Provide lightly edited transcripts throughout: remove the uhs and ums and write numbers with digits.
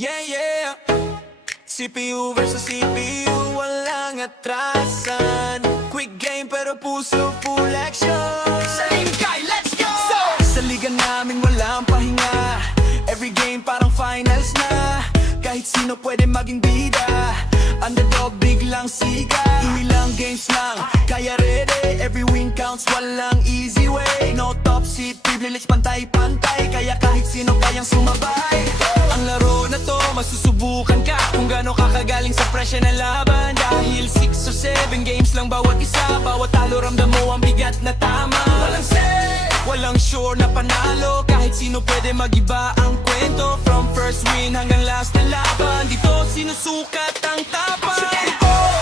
Yeah, yeah. CPU versus CPU, walang atrasan. Quick game pero puso full action. Sa Linkay, let's go! Sa liga namin walang pahinga. Every game parang finals na. Kahit sino pwede maging bida. Underdog biglang siga. Ilang games lang, kaya ready. Every win counts, walang easy way. No top seat, privilege pantay-pantay. Kaya kahit sino kayang sumabay. Ang laro na to, masusubukan ka kung gaano kakagaling sa presya ng laban. Dahil 6 or 7 games lang bawat isa. Bawat talo ramdam mo ang bigat na tama. Walang say, walang sure na panalo. Kahit sino pwede magiba ang kwento. From first win hanggang last na laban, dito sinusukat ang tapang.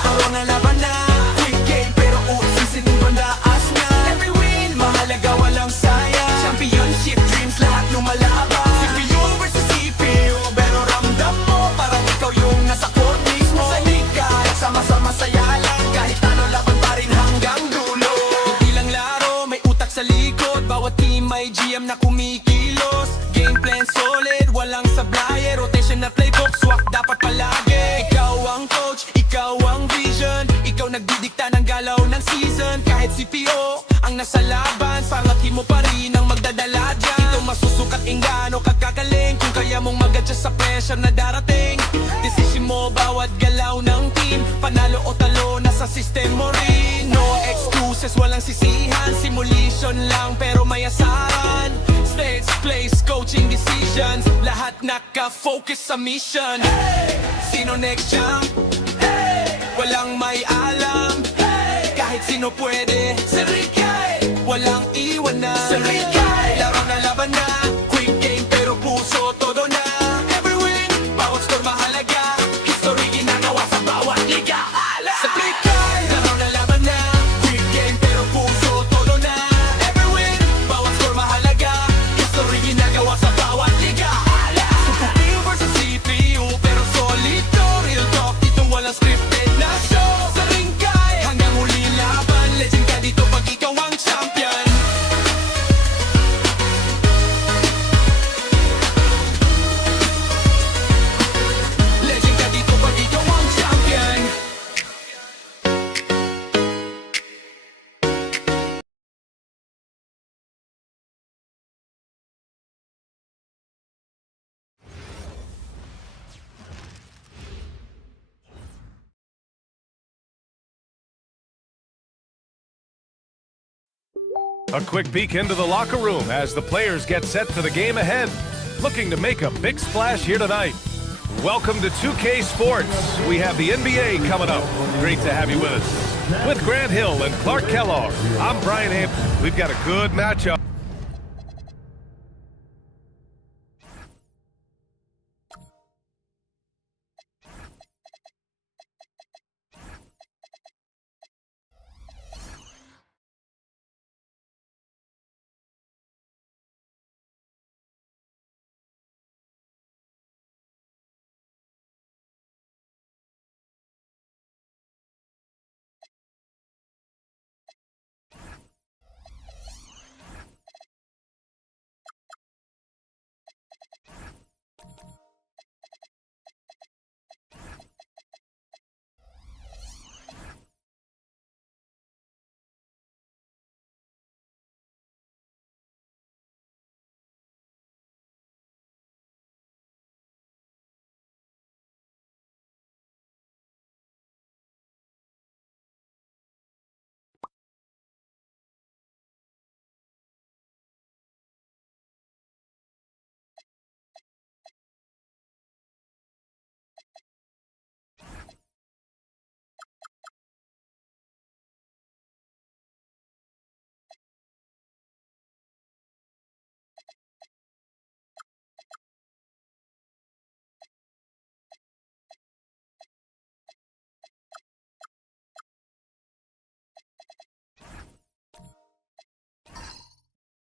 Araw na laban na, quick game pero usisin bandaas na. Every win, mahalaga walang sayang. Championship dreams, lahat lumalaban. CPU versus CPU, pero ramdam mo parang ikaw yung nasa court mismo. Sa Linkay, sama-sama saya lang. Kahit ano laban pa rin hanggang dulo. Hindi lang laro, may utak sa likod. Bawat team may GM na kumikilos. Game plan solid, walang sablay. Rotation na playbook, swak dapat palagi. Ikaw ang coach, ikaw ang vision. Ikaw nagdidikta ng galaw ng season. Kahit CPO ang nasa laban, pangatin mo pa rin ang magdadala dyan. Ito masusukat ingano kagkagaling. Kung kaya mong mag-adjust sa pressure na darating. Decision mo bawat galaw ng team. Panalo o talo, nasa system mo rin. No excuses, walang sisihan. Simulation lang pero may asaran. Stage, place, coaching decisions. Lahat naka-focus sa mission. Sino next champ? Walang may alam. Kahit sino pwede. Sa Linkay, walang iwanan. Sa Linkay, laro na laban na. Quick game pero puso todo na. Every win, bawat score mahalaga. History ginagawa sa bawat liga. Sa Linkay, laro na laban na. Quick game pero puso todo na. Every win, bawat score mahalaga. History ginagawa sa bawat liga. CPU versus CPU pero solid to. Real talk, dito walang scripted na show. Sa Linkay, hanggang huli laban. Legend ka dito pag ikaw ang champion. Legend ka dito pag ikaw ang champion. A quick peek into the locker room as the players get set for the game ahead. Looking to make a big splash here tonight. Welcome to 2K Sports. We have the NBA coming up. Great to have you with us. With Grant Hill and Clark Kellogg, I'm Brian Hampton. We've got a good matchup.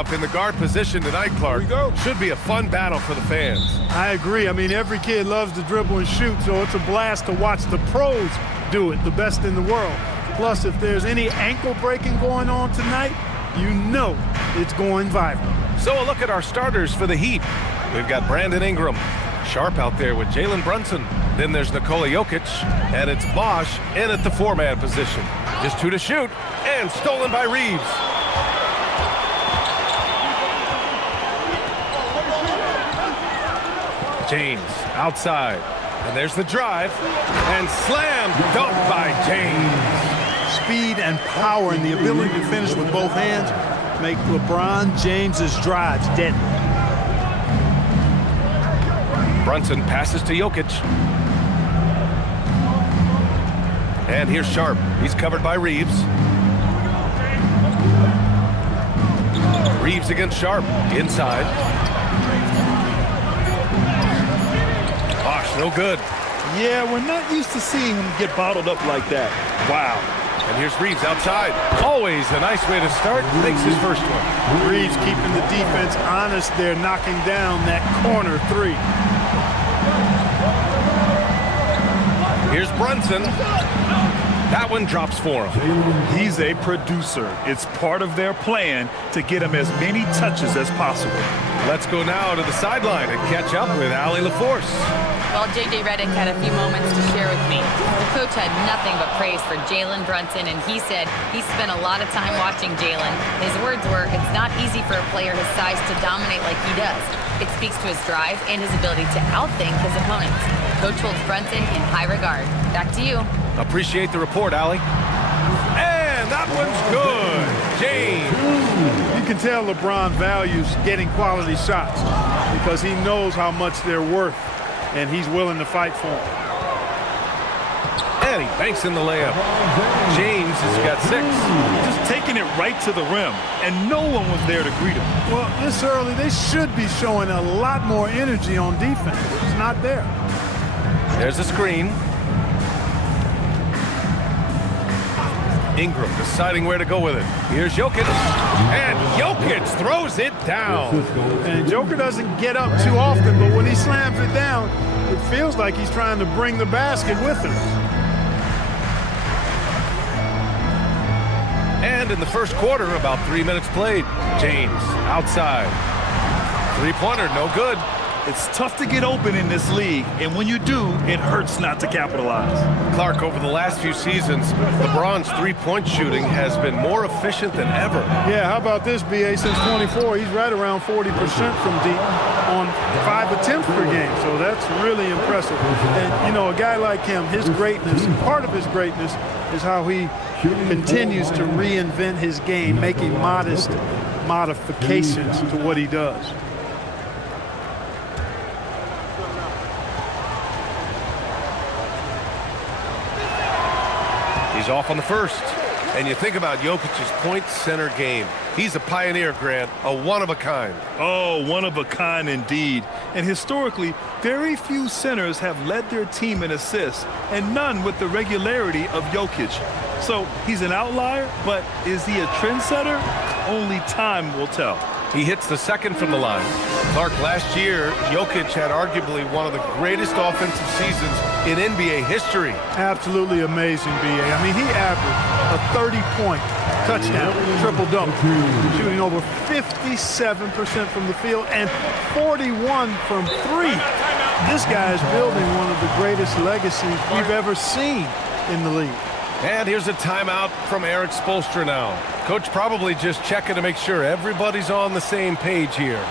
Up in the guard position tonight, Clark. Should be a fun battle for the fans. I agree. I mean, every kid loves to dribble and shoot, so it's a blast to watch the pros do it, the best in the world. Plus, if there's any ankle breaking going on tonight, you know it's going viral. So a look at our starters for the Heat. We've got Brandon Ingram, Sharp out there with Jalen Brunson. Then there's Nikola Jokic, and it's Bosch in at the 4-man position. Just 2 to shoot, and stolen by Reeves. James outside, and there's the drive, and slam dunk by James. Speed and power and the ability to finish with both hands make LeBron James's drives deadly. Brunson passes to Jokic. And here's Sharp. He's covered by Reeves. Reeves against Sharp. Inside. Bosch, no good. Yeah, we're not used to seeing him get bottled up like that. Wow. And here's Reeves outside. Always a nice way to start. Makes his first one. Reeves keeping the defense honest there, knocking down that corner 3. Here's Brunson. That one drops for him. He's a producer. It's part of their plan to get him as many touches as possible. Let's go now to the sideline and catch up with Allie LaForce. Well, J.J. Redick had a few moments to share with me. The coach had nothing but praise for Jalen Brunson, and he said he spent a lot of time watching Jalen. His words were, "It's not easy for a player his size to dominate like he does. It speaks to his drive and his ability to outthink his opponents." Coach holds Brunson in high regard. Back to you. Appreciate the report, Allie. And that one's good. James. You can tell LeBron values getting quality shots because he knows how much they're worth, and he's willing to fight for them. And he banks in the layup. James has got 6. Just taking it right to the rim, and no one was there to greet him. Well, this early, they should be showing a lot more energy on defense. It's not there. There's a screen. Ingram deciding where to go with it. Here's Jokic. And Jokic throws it down. And Joker doesn't get up too often, but when he slams it down, it feels like he's trying to bring the basket with him. And in the first quarter, about 3 minutes played. James outside. 3-pointer, no good. It's tough to get open in this league, and when you do, it hurts not to capitalize. Clark, over the last few seasons, LeBron's 3-point shooting has been more efficient than ever. Yeah, how about this, B.A.? Since 24, he's right around 40% from deep on 5 attempts per game, so that's really impressive. And, you know, a guy like him, his greatness, part of his greatness is how he continues to reinvent his game, making modest modifications to what he does. He's off on the first. And you think about Jokic's point center game. He's a pioneer, Grant, a one-of-a-kind. Oh, one of a kind indeed. And historically, very few centers have led their team in assists, and none with the regularity of Jokic. So he's an outlier, but is he a trendsetter? Only time will tell. He hits the second from the line. Clark, last year, Jokic had arguably one of the greatest offensive seasons in NBA history. Absolutely amazing, B.A. I mean, he averaged a 30-point touchdown, triple-double, shooting over 57% from the field and 41 from 3. This guy is building one of the greatest legacies we've ever seen in the league. And here's a timeout from Eric Spoelstra now. Coach probably just checking to make sure everybody's on the same page here.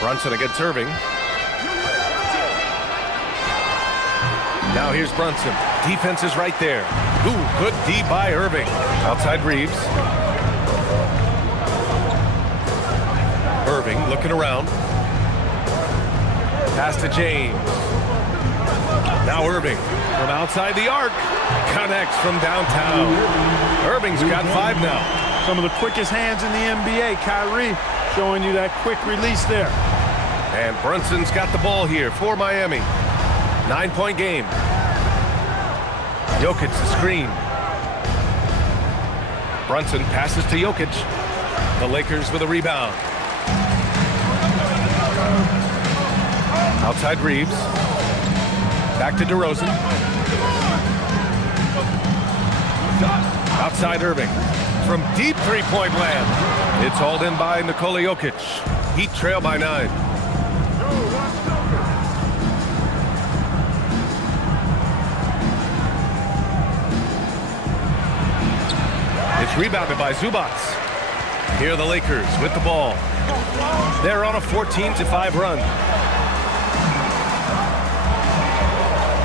Brunson against Irving. Now here's Brunson. Defense is right there. Ooh, good D by Irving. Outside Reeves. Irving looking around. Pass to James. Now Irving from outside the arc. Connects from downtown. Irving's got 5 now. Some of the quickest hands in the NBA. Kyrie showing you that quick release there. And Brunson's got the ball here for Miami. 9-point game. Jokic the screen. Brunson passes to Jokic. The Lakers with a rebound. Outside Reeves. Back to DeRozan. Outside Irving. From deep three-point land. It's hauled in by Nikola Jokic. Heat trail by 9. It's rebounded by Zubac. Here are the Lakers with the ball. They're on a 14-5 run.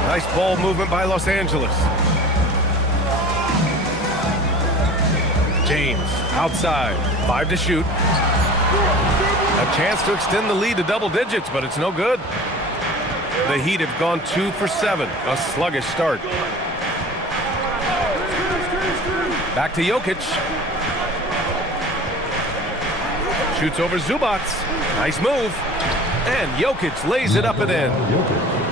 Nice ball movement by Los Angeles. James outside. 5 to shoot. A chance to extend the lead to double digits, but it's no good. The Heat have gone 2 for 7. A sluggish start. Back to Jokic. Shoots over Zubac. Nice move. And Jokic lays it up and in.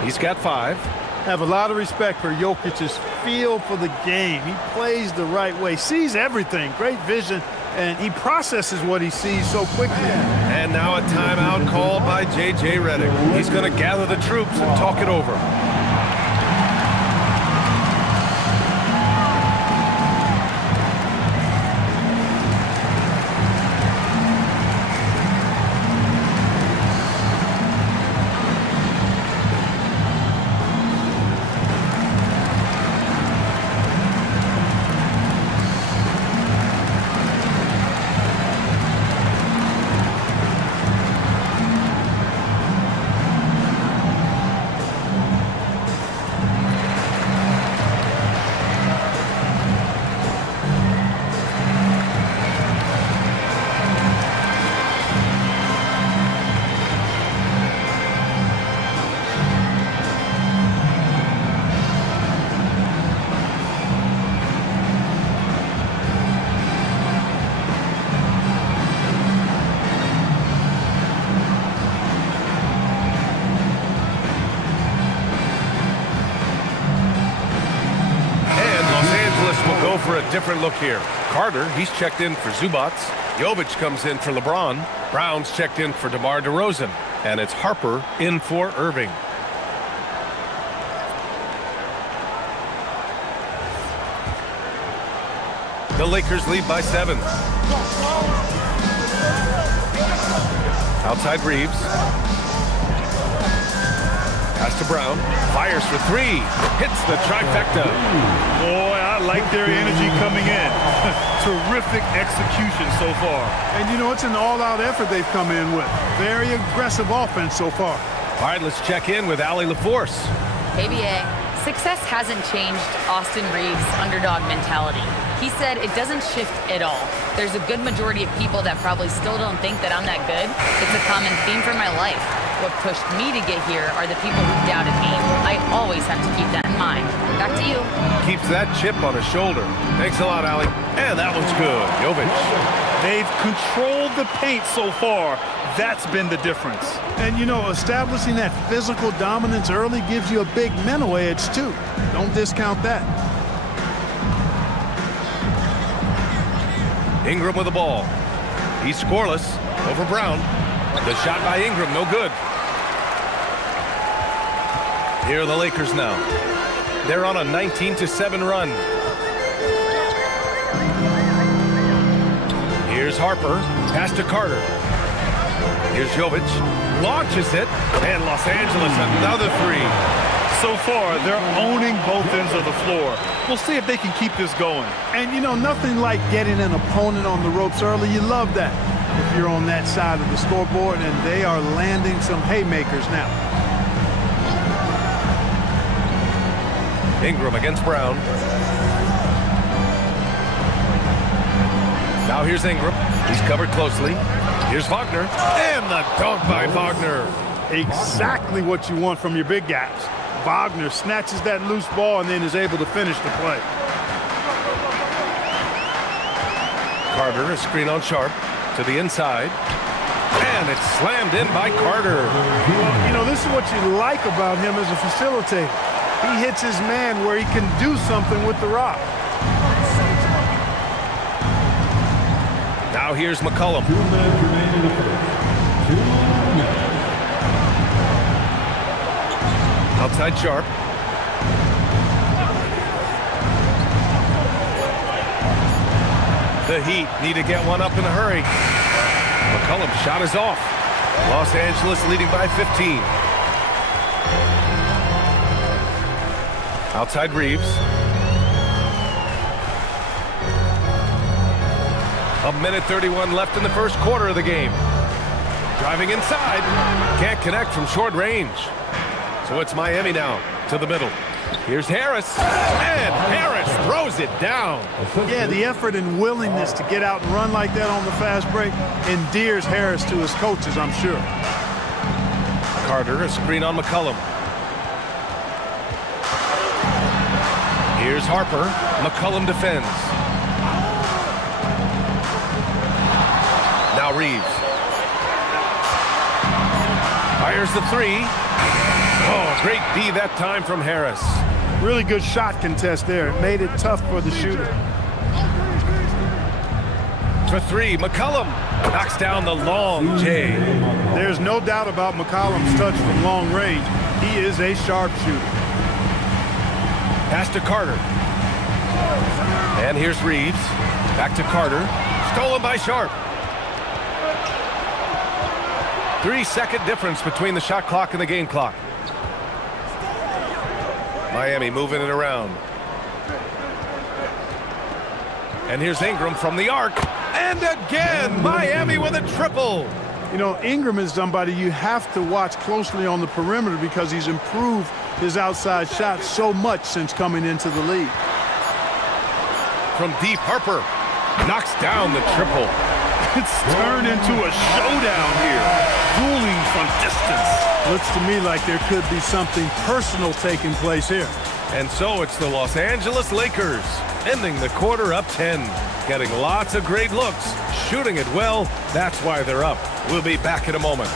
He's got 5. Have a lot of respect for Jokic's feel for the game. He plays the right way, sees everything, great vision, and he processes what he sees so quickly. And now a timeout called by J.J. Redick. He's going to gather the troops and talk it over. For a different look here. Carter, he's checked in for Zubac. Jovic comes in for LeBron. Brown's checked in for DeMar DeRozan. And it's Harper in for Irving. The Lakers lead by 7. Outside Reeves. Pass to Brown. Fires for 3. Hits the trifecta. Boy, I like their energy coming in. Terrific execution so far. And you know, it's an all-out effort they've come in with. Very aggressive offense so far. All right, let's check in with Allie LaForce. ABA, success hasn't changed Austin Reeves' underdog mentality. He said it doesn't shift at all. There's a good majority of people that probably still don't think that I'm that good. It's a common theme for my life. What pushed me to get here are the people who doubted me. I always have to keep that in mind. Back to you. Keeps that chip on his shoulder. Thanks a lot, Allie. And that one's good. Jovic. They've controlled the paint so far. That's been the difference. And, you know, establishing that physical dominance early gives you a big mental edge, too. Don't discount that. Ingram with the ball. He's scoreless over Brown. The shot by Ingram, no good. Here are the Lakers now. They're on a 19-7 run. Here's Harper, pass to Carter. Here's Jovic, launches it, and Los Angeles another three. So far, they're owning both ends of the floor. We'll see if they can keep this going. And, you know, nothing like getting an opponent on the ropes early. You love that if you're on that side of the scoreboard, and they are landing some haymakers now. Ingram against Brown. Now here's Ingram. He's covered closely. Here's Wagner. And the dunk by Wagner. Exactly what you want from your big guys. Wagner snatches that loose ball and then is able to finish the play. Carter, a screen on Sharp to the inside. And it's slammed in by Carter. Well, you know, this is what you like about him as a facilitator. He hits his man where he can do something with the rock. Now here's McCollum. Outside Sharp. The Heat need to get one up in a hurry. McCollum's shot is off. Los Angeles leading by 15. Outside Reeves. A minute 31 left in the first quarter of the game. Driving inside. Can't connect from short range. So it's Miami now to the middle. Here's Harris. And Harris throws it down. Yeah, the effort and willingness to get out and run like that on the fast break endears Harris to his coaches, I'm sure. Carter, a screen on McCollum. Here's Harper. McCollum defends. Now Reeves. Fires the three. Oh, great D that time from Harris. Really good shot contest there. It made it tough for the shooter. For three, McCollum knocks down the long J. There's no doubt about McCollum's touch from long range. He is a sharpshooter. Pass to Carter. And here's Reeves. Back to Carter. Stolen by Sharp. 3-second difference between the shot clock and the game clock. Miami moving it around. And here's Ingram from the arc. And again, Miami with a triple. You know, Ingram is somebody you have to watch closely on the perimeter because he's improved his outside shot so much since coming into the league. From deep, Harper knocks down the triple. It's turned into a showdown here. Dueling from distance. Looks to me like there could be something personal taking place here. And so it's the Los Angeles Lakers ending the quarter up 10. Getting lots of great looks, shooting it well. That's why they're up. We'll be back in a moment.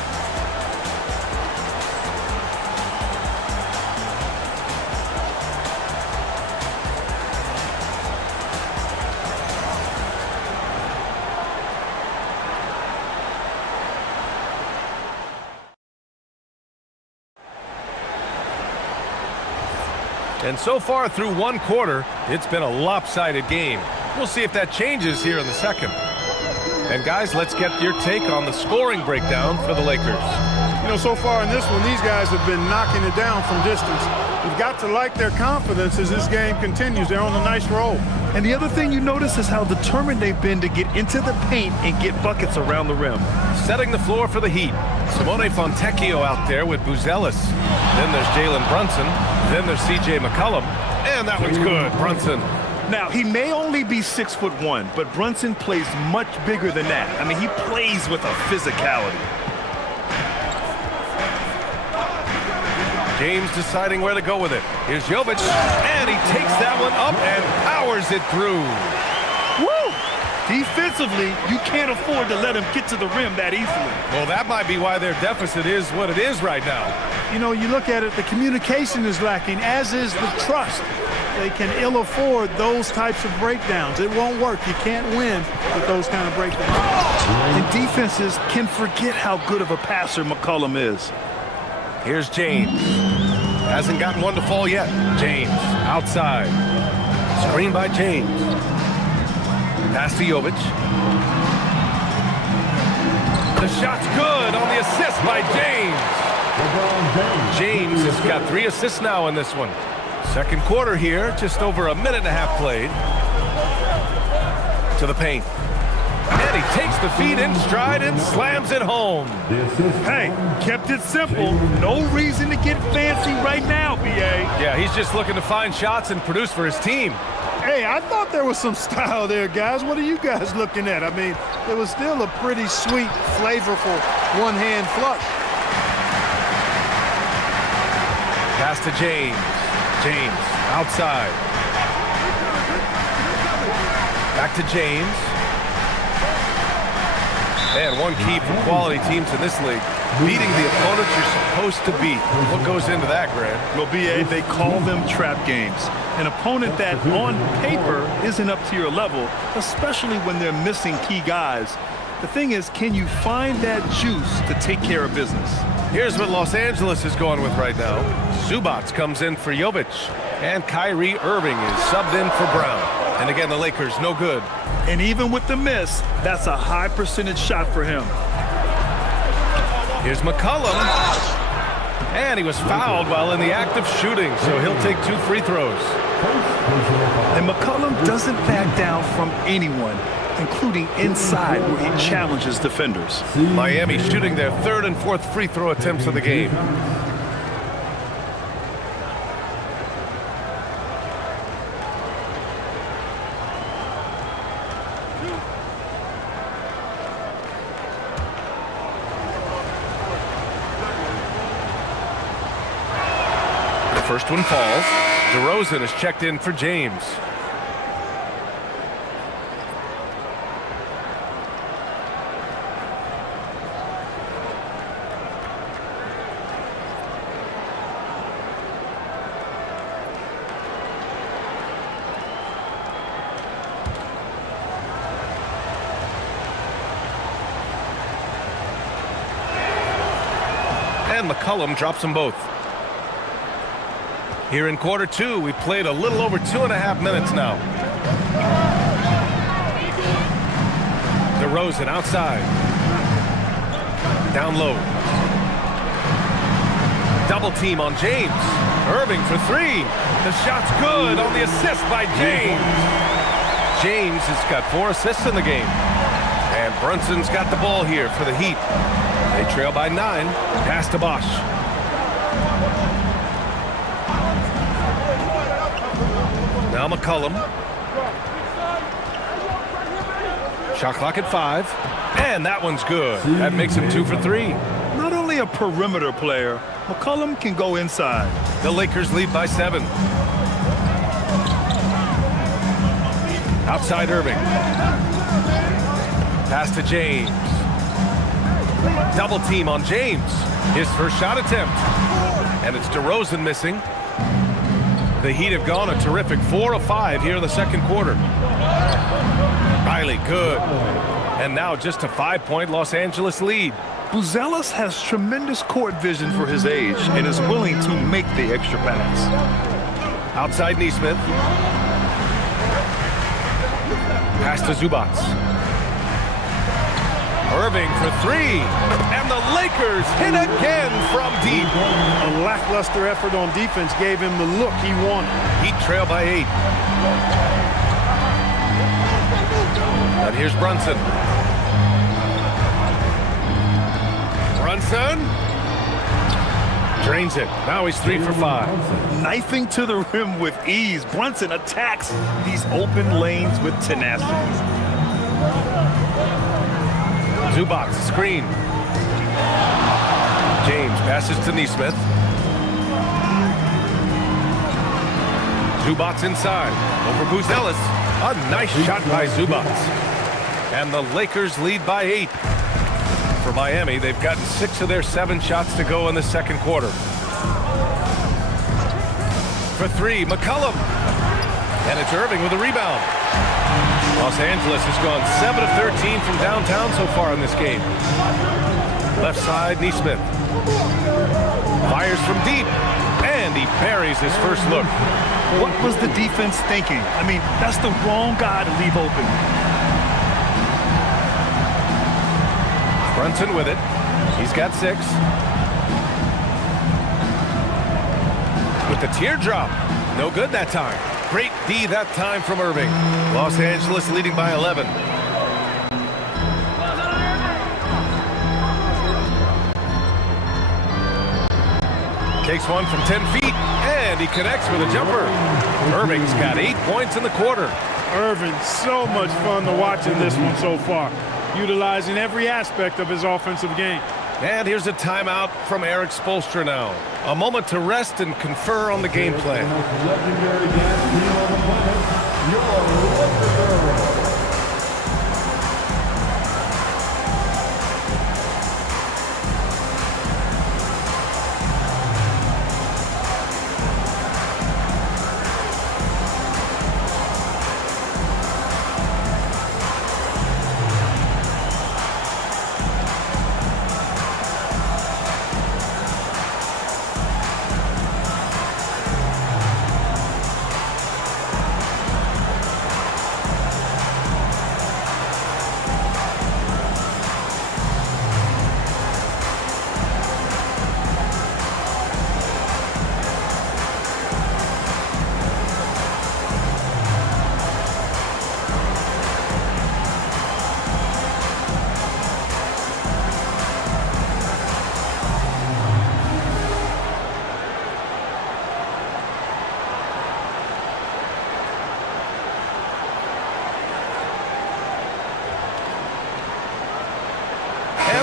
And so far through one quarter, it's been a lopsided game. We'll see if that changes here in the second. And guys, let's get your take on the scoring breakdown for the Lakers. You know, so far in this one, these guys have been knocking it down from distance. You've got to like their confidence as this game continues. They're on a nice roll. And the other thing you notice is how determined they've been to get into the paint and get buckets around the rim. Setting the floor for the Heat. Simone Fontecchio out there with Buzelis. Then there's Jalen Brunson. Then there's C.J. McCollum. And that one's good, Brunson. Now, he may only be 6'1", but Brunson plays much bigger than that. I mean, he plays with a physicality. James deciding where to go with it. Here's Jovic, and he takes that one up and powers it through. Woo! Defensively, you can't afford to let him get to the rim that easily. Well, that might be why their deficit is what it is right now. You know, you look at it, the communication is lacking, as is the trust. They can ill afford those types of breakdowns. It won't work. You can't win with those kind of breakdowns. And defenses can forget how good of a passer McCollum is. Here's James. Hasn't gotten one to fall yet. James, outside. Screen by James. Pass to Jovic. The shot's good on the assist by James. James has got 3 assists now in this one. Second quarter here, just over a minute and a half played. To the paint. And he takes the feed in stride and slams it home. Hey, kept it simple. No reason to get fancy right now, B.A. Yeah, he's just looking to find shots and produce for his team. Hey, I thought there was some style there, guys. What are you guys looking at? I mean, it was still a pretty sweet, flavorful one-hand flush. Pass to James. James, outside. Back to James. And one key for quality teams in this league, beating the opponent you're supposed to beat. What goes into that, Grant? Well, B.A., they call them trap games. An opponent that, on paper, isn't up to your level, especially when they're missing key guys. The thing is, can you find that juice to take care of business? Here's what Los Angeles is going with right now. Zubac comes in for Jovic, and Kyrie Irving is subbed in for Brown. And again, the Lakers, no good. And even with the miss, that's a high percentage shot for him. Here's McCollum. And he was fouled while in the act of shooting, so he'll take 2 free throws. And McCollum doesn't back down from anyone, including inside where he challenges defenders. Miami shooting their 3rd and 4th free throw attempts of the game. First one falls. DeRozan is checked in for James. And McCollum drops them both. Here in quarter 2, we played a little over 2.5 minutes now. DeRozan outside. Down low. Double team on James. Irving for 3. The shot's good on the assist by James. James has got 4 assists in the game. And Brunson's got the ball here for the Heat. They trail by 9. Pass to Bosch. Now McCollum. Shot clock at 5. And that one's good. That makes him 2 for 3. Not only a perimeter player, McCollum can go inside. The Lakers lead by 7. Outside Irving. Pass to James. Double team on James. His first shot attempt. And it's DeRozan missing. The Heat have gone a terrific 4 of 5 here in the second quarter. Riley, good. And now just a 5-point Los Angeles lead. Buzelis has tremendous court vision for his age and is willing to make the extra pass. Outside Neesmith. Pass to Zubac. Irving for 3. And the Lakers hit again from deep. A lackluster effort on defense gave him the look he wanted. Heat trail by 8. And here's Brunson. Brunson drains it. Now he's 3 for 5. Knifing to the rim with ease, Brunson attacks these open lanes with tenacity. Zubac screen. James passes to Neesmith. Zubac inside. Over Buzelis. A nice shot by Zubac. And the Lakers lead by 8. For Miami, they've gotten 6 of their 7 shots to go in the second quarter. For 3, McCollum. And it's Irving with a rebound. Los Angeles has gone 7 of 13 from downtown so far in this game. Left side, Neesmith. Fires from deep. And And he buries his first look. What was the defense thinking? I mean, that's the wrong guy to leave open. Brunson with it. He's got 6. With the teardrop. No good that time. Great D that time from Irving. Los Angeles leading by 11. Takes one from 10 feet, and he connects with a jumper. Irving's got 8 points in the quarter. Irving, so much fun to watch in this one so far, utilizing every aspect of his offensive game. And here's a timeout from Eric Spoelstra now. A moment to rest and confer on the game plan.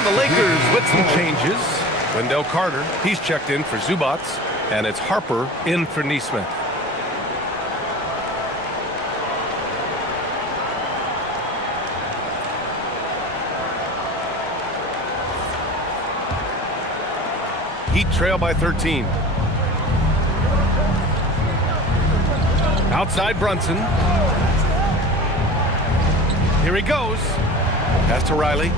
The Lakers with some changes. Wendell Carter, he's checked in for Zubats, and it's Harper in for Neesmith. Heat trail by 13. Outside Brunson. Here he goes. Pass to Riley.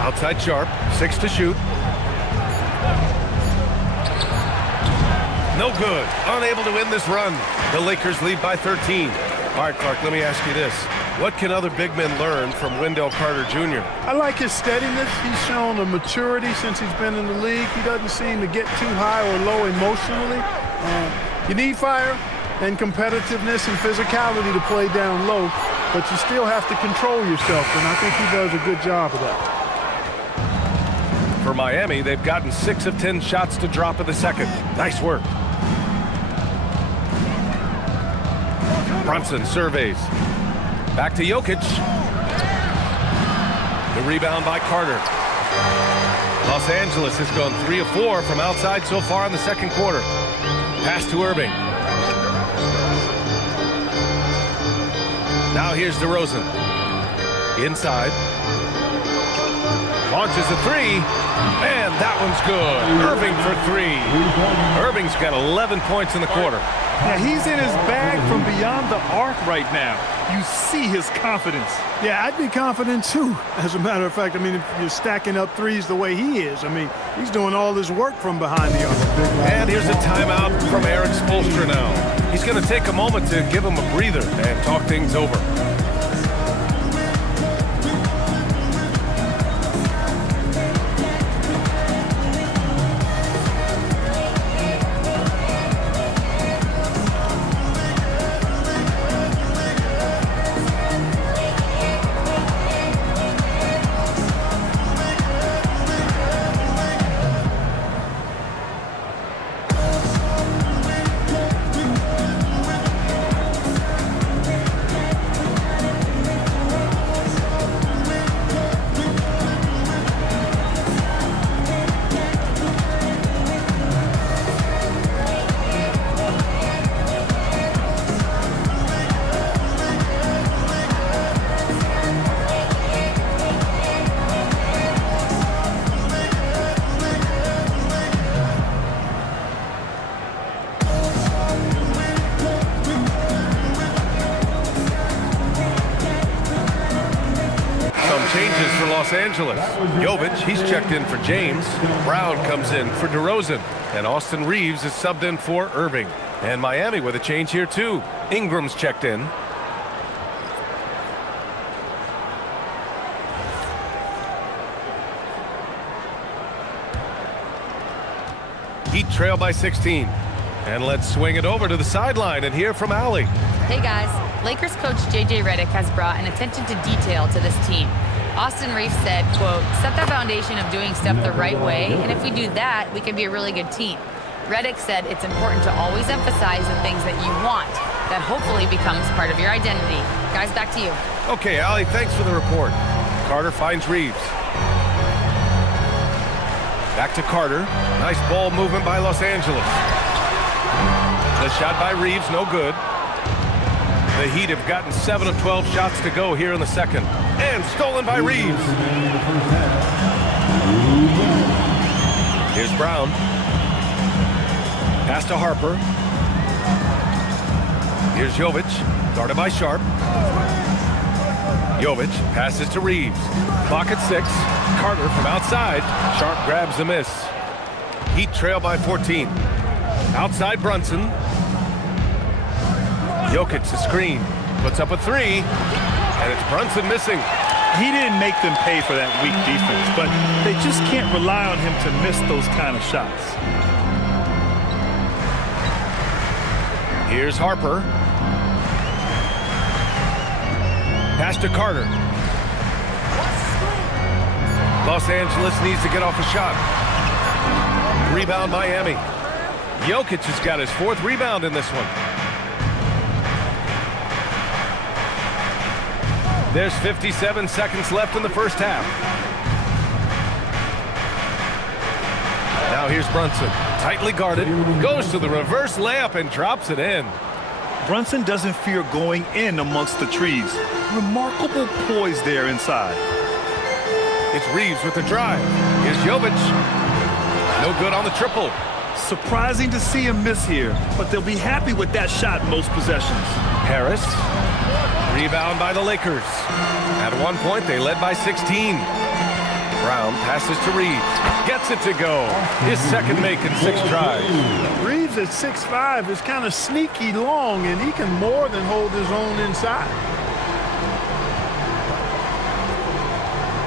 Outside Sharp, 6 to shoot. No good. Unable to win this run. The Lakers lead by 13. All right, Clark, let me ask you this. What can other big men learn from Wendell Carter Jr.? I like his steadiness. He's shown a maturity since he's been in the league. He doesn't seem to get too high or low emotionally. You need fire and competitiveness and physicality to play down low, but you still have to control yourself, and I think he does a good job of that. For Miami, they've gotten 6 of 10 shots to drop in the second. Nice work. Brunson surveys. Back to Jokic. The rebound by Carter. Los Angeles has gone 3 of 4 from outside so far in the second quarter. Pass to Irving. Now here's DeRozan. Inside. Launches a 3. And that one's good. Irving for 3. Irving's got 11 points in the quarter. Yeah, he's in his bag from beyond the arc right now. You see his confidence. Yeah, I'd be confident too, as a matter of fact. I mean, if you're stacking up threes the way he is, I mean, he's doing all this work from behind the arc. And here's a timeout from Eric Spoelstra now. He's going to take a moment to give him a breather and talk things over. Los Angeles. Jovic, he's checked in for James. Brown comes in for DeRozan. And Austin Reeves is subbed in for Irving. And Miami with a change here too. Ingram's checked in. Heat trail by 16. And let's swing it over to the sideline and hear from Allie. Hey guys, Lakers coach JJ Redick has brought an attention to detail to this team. Austin Reeves said, quote, set the foundation of doing stuff the right way, and if we do that, we can be a really good team. Redick said it's important to always emphasize the things that you want. That hopefully becomes part of your identity. Guys, back to you. Okay, Allie, thanks for the report. Carter finds Reeves. Back to Carter. Nice ball movement by Los Angeles. The shot by Reeves, no good. The Heat have gotten 7 of 12 shots to go here in the second. And stolen by Reeves. Here's Brown. Pass to Harper. Here's Jovic, guarded by Sharp. Jovic passes to Reeves. Clock at 6. Carter from outside. Sharp grabs the miss. Heat trail by 14. Outside Brunson. Jokic the screen. Puts up a 3. And it's Brunson missing. He didn't make them pay for that weak defense, but they just can't rely on him to miss those kind of shots. Here's Harper. Pass to Carter. Los Angeles needs to get off a shot. Rebound Miami. Jokic has got his 4th rebound in this one. There's 57 seconds left in the first half. Now here's Brunson. Tightly guarded. Goes to the reverse layup and drops it in. Brunson doesn't fear going in amongst the trees. Remarkable poise there inside. It's Reeves with the drive. Here's Jovic. No good on the triple. Surprising to see him miss here, but they'll be happy with that shot most possessions. Harris. Rebound by the Lakers. At one point, they led by 16. Brown passes to Reeves. Gets it to go. His second make in 6 tries. Reeves at 6'5" is kind of sneaky long, and he can more than hold his own inside.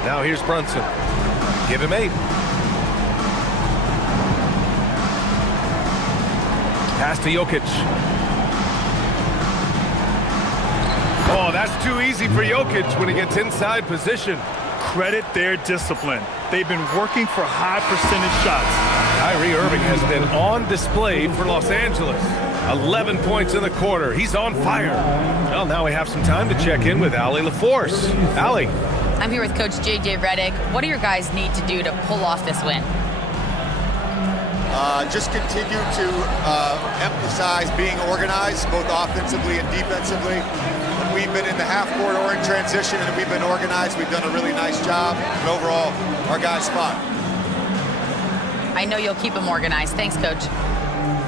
Now here's Brunson. Give him 8. Pass to Jokic. Oh, that's too easy for Jokic when he gets inside position. Credit their discipline. They've been working for high percentage shots. Kyrie Irving has been on display for Los Angeles. 11 points in the quarter. He's on fire. Well, now we have some time to check in with Allie LaForce. Allie. I'm here with Coach JJ Redick. What do your guys need to do to pull off this win? Just continue to emphasize being organized, both offensively and defensively. When we've been in the half-court or in transition and we've been organized, we've done a really nice job. And overall, our guys fought. I know you'll keep them organized. Thanks, Coach.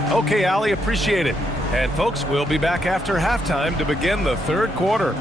Okay, Allie, appreciate it. And folks, we'll be back after halftime to begin the third quarter.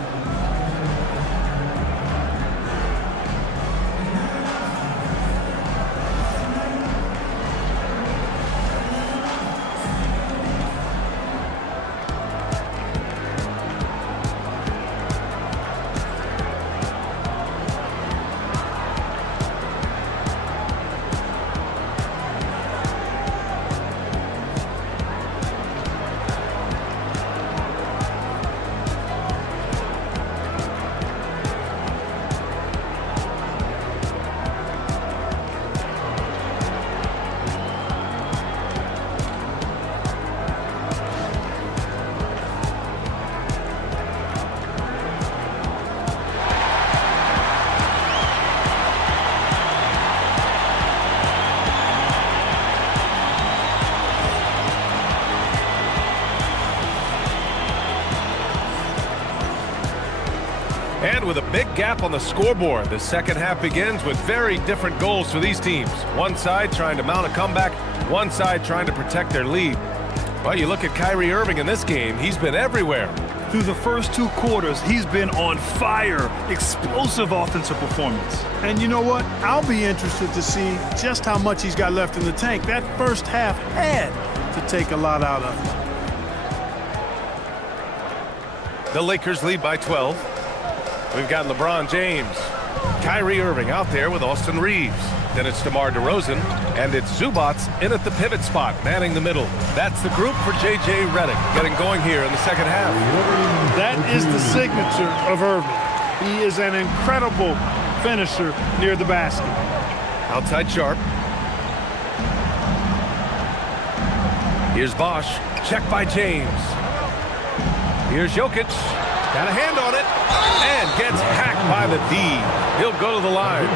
And with a big gap on the scoreboard, the second half begins with very different goals for these teams. One side trying to mount a comeback, one side trying to protect their lead. Well, you look at Kyrie Irving in this game, he's been everywhere. Through the first 2 quarters, he's been on fire. Explosive offensive performance. And you know what? I'll be interested to see just how much he's got left in the tank. That first half had to take a lot out of him. The Lakers lead by 12. We've got LeBron James, Kyrie Irving out there with Austin Reeves. Then it's DeMar DeRozan, and it's Zubac in at the pivot spot, manning the middle. That's the group for J.J. Redick getting going here in the second half. That is the signature of Irving. He is an incredible finisher near the basket. Outside Sharp. Here's Bosch. Check by James. Here's Jokic. Got a hand on it. And gets hacked by the D. He'll go to the line.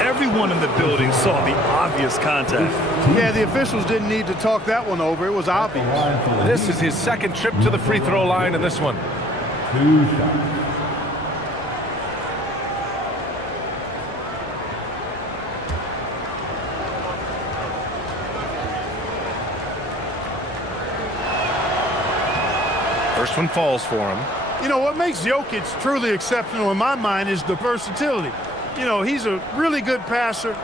Everyone in the building saw the obvious contact. Yeah, the officials didn't need to talk that one over. It was obvious. This is his second trip to the free throw line in this one. 2 shots. First one falls for him. You know, what makes Jokic truly exceptional in my mind is the versatility. You know, he's a really good passer,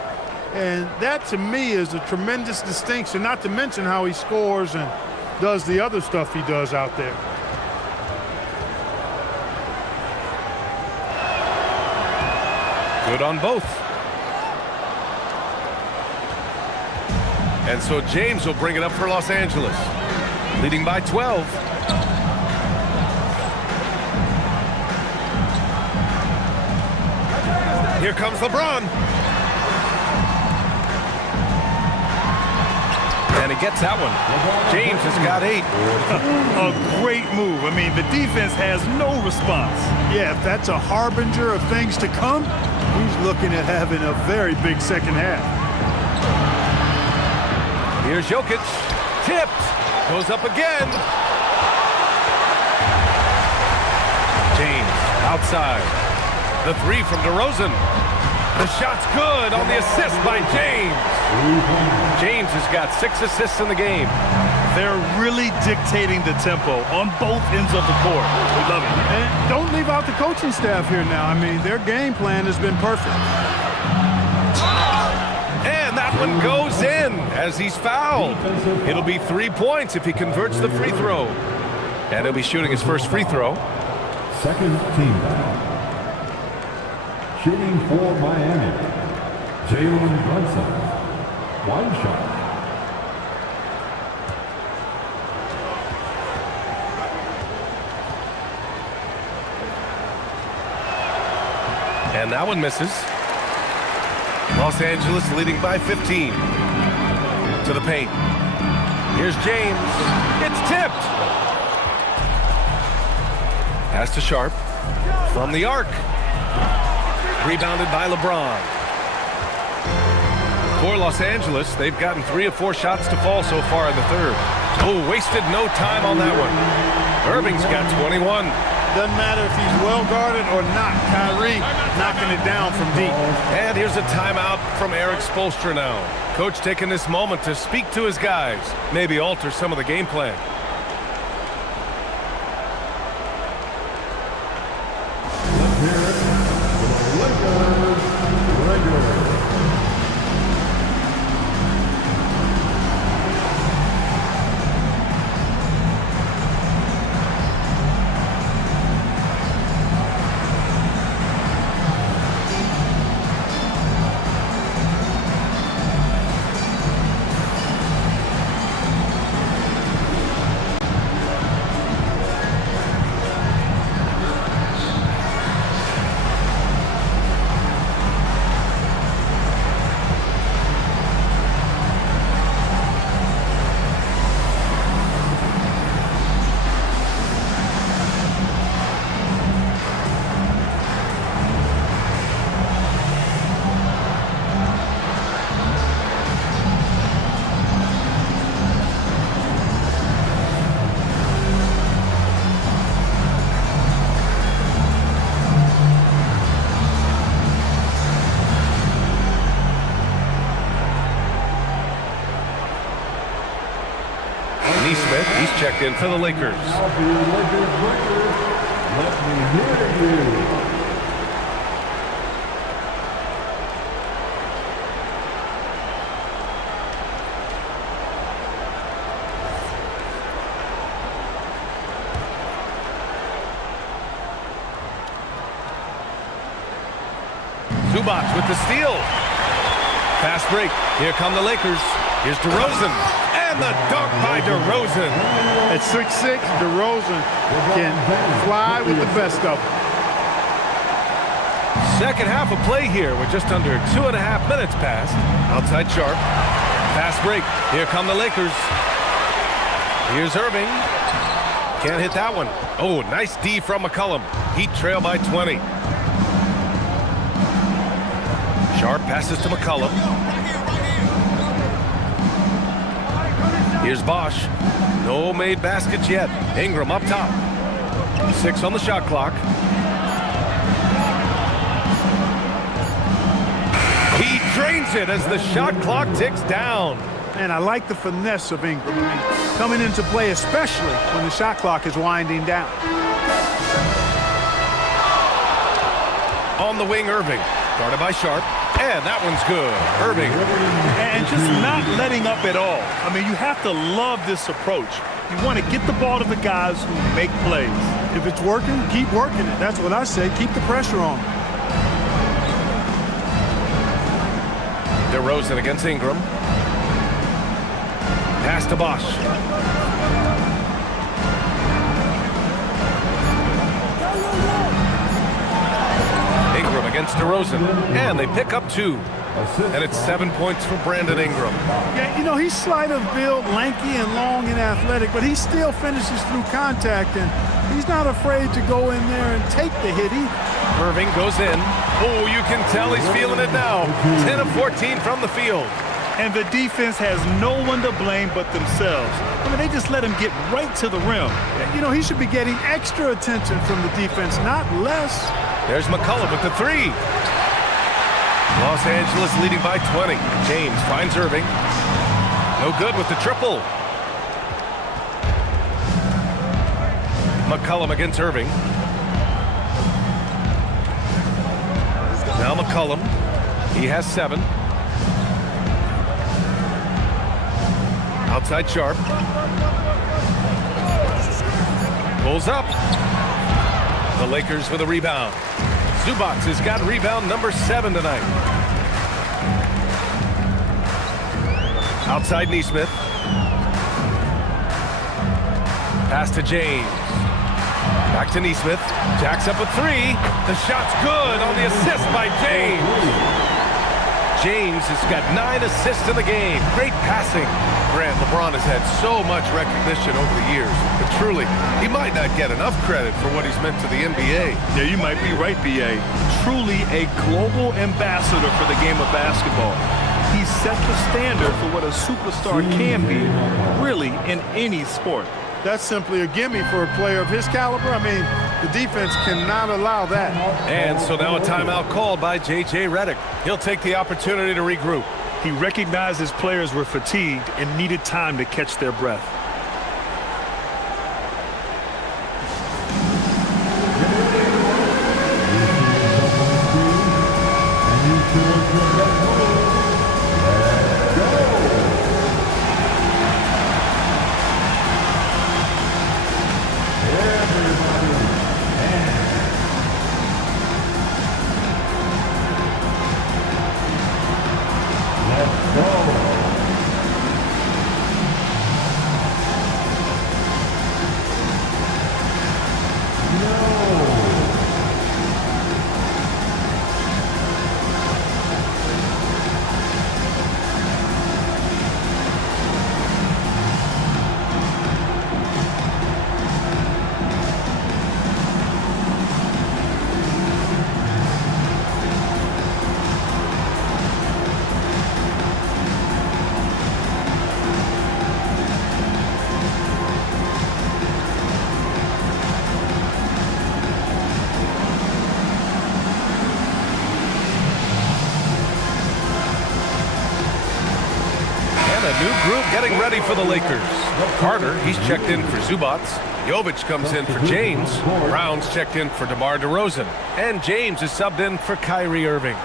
and that to me is a tremendous distinction, not to mention how he scores and does the other stuff he does out there. Good on both. And so James will bring it up for Los Angeles, leading by 12. Here comes LeBron. And he gets that one. James has got 8. A great move. I mean, the defense has no response. Yeah, if that's a harbinger of things to come, he's looking at having a very big second half. Here's Jokic. Tipped. Goes up again. James outside. The 3 from DeRozan. The shot's good on the assist by James. James has got 6 assists in the game. They're really dictating the tempo on both ends of the court. We love it. And don't leave out the coaching staff here now. I mean, their game plan has been perfect. And that one goes in as he's fouled. It'll be 3 points if he converts the free throw. And he'll be shooting his first free throw. Second team foul. Shooting for Miami, Jalen Brunson. 1 shot. And that one misses. Los Angeles leading by 15. To the paint. Here's James. It's tipped. Pass to Sharp. From the arc. Rebounded by LeBron. For Los Angeles, they've gotten 3 of 4 shots to fall so far in the third. Oh, wasted no time on that one. Irving's got 21. Doesn't matter if he's well guarded or not. Kyrie knocking it down from deep. And here's a timeout from Eric Spoelstra now. Coach taking this moment to speak to his guys, maybe alter some of the game plan. Neesmith, he's checked in for the Lakers. Let me hear you. Zubac with the steal. Fast break. Here come the Lakers. Here's DeRozan. And the dunk by DeRozan. At 6'6", DeRozan can fly with the best of them. Second half of play here with just under 2.5 minutes passed. Outside Sharp. Fast break. Here come the Lakers. Here's Irving. Can't hit that one. Oh, nice D from McCollum. Heat trail by 20. Sharp passes to McCollum. Here's Bosch. No made baskets yet. Ingram up top. 6 on the shot clock. He drains it as the shot clock ticks down. And I like the finesse of Ingram. I mean, coming into play, especially when the shot clock is winding down. On the wing, Irving. Guarded by Sharp. And that one's good. Irving. And just not letting up at all. I mean, you have to love this approach. You want to get the ball to the guys who make plays. If it's working, keep working it. That's what I say. Keep the pressure on. DeRozan against Ingram. Pass to Bosch. Ingram against DeRozan. And they pick up 2. And it's 7 points for Brandon Ingram. Yeah, you know, he's slight of build, lanky and long and athletic, but he still finishes through contact, and he's not afraid to go in there and take the hit. Irving goes in. Oh, you can tell he's feeling it now. 10 of 14 from the field. And the defense has no one to blame but themselves. I mean, they just let him get right to the rim. You know, he should be getting extra attention from the defense, not less. There's McCollum with the 3. Los Angeles leading by 20. James finds Irving. No good with the triple. McCollum against Irving. Now McCollum. He has 7. Outside Sharp. Pulls up. The Lakers with a rebound. Zubac has got rebound number 7 tonight. Outside Neesmith. Pass to James. Back to Neesmith. Jacks up a 3. The shot's good on the assist by James. James has got 9 assists in the game. Great passing. Grant, LeBron has had so much recognition over the years, but truly, he might not get enough credit for what he's meant to the NBA. Yeah, you might be right, B.A. Truly a global ambassador for the game of basketball. He set the standard for what a superstar can be, really, in any sport. That's simply a gimme for a player of his caliber. I mean, the defense cannot allow that. And so now a timeout called by J.J. Redick. He'll take the opportunity to regroup. He recognized his players were fatigued and needed time to catch their breath. Getting ready for the Lakers. Carter, he's checked in for Zubats. Jovic comes in for James. Brown's checked in for DeMar DeRozan. And James is subbed in for Kyrie Irving.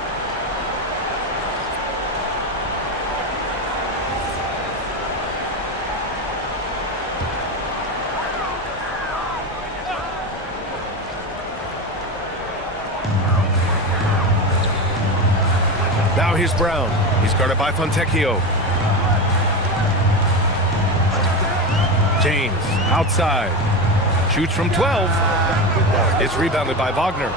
Now here's Brown. He's guarded by Fontecchio. James, outside. Shoots from 12. It's rebounded by Wagner.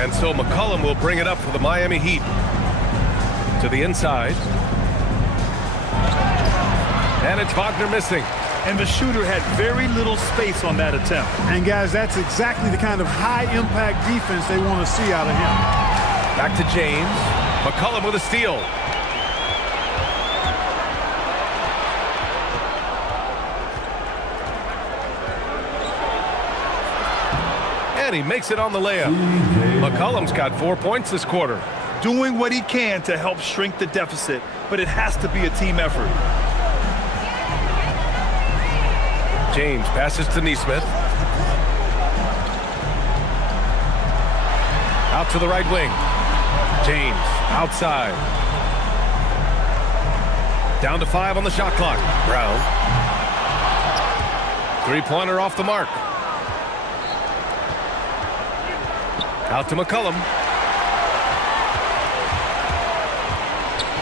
And so McCollum will bring it up for the Miami Heat. To the inside. And it's Wagner missing. And the shooter had very little space on that attempt. And guys, that's exactly the kind of high-impact defense they want to see out of him. Back to James. McCollum with a steal. And he makes it on the layup. McCollum's got 4 points this quarter. Doing what he can to help shrink the deficit, but it has to be a team effort. James passes to Nesmith. Out to the right wing. James outside. Down to 5 on the shot clock. Brown. Three-pointer off the mark. Out to McCollum.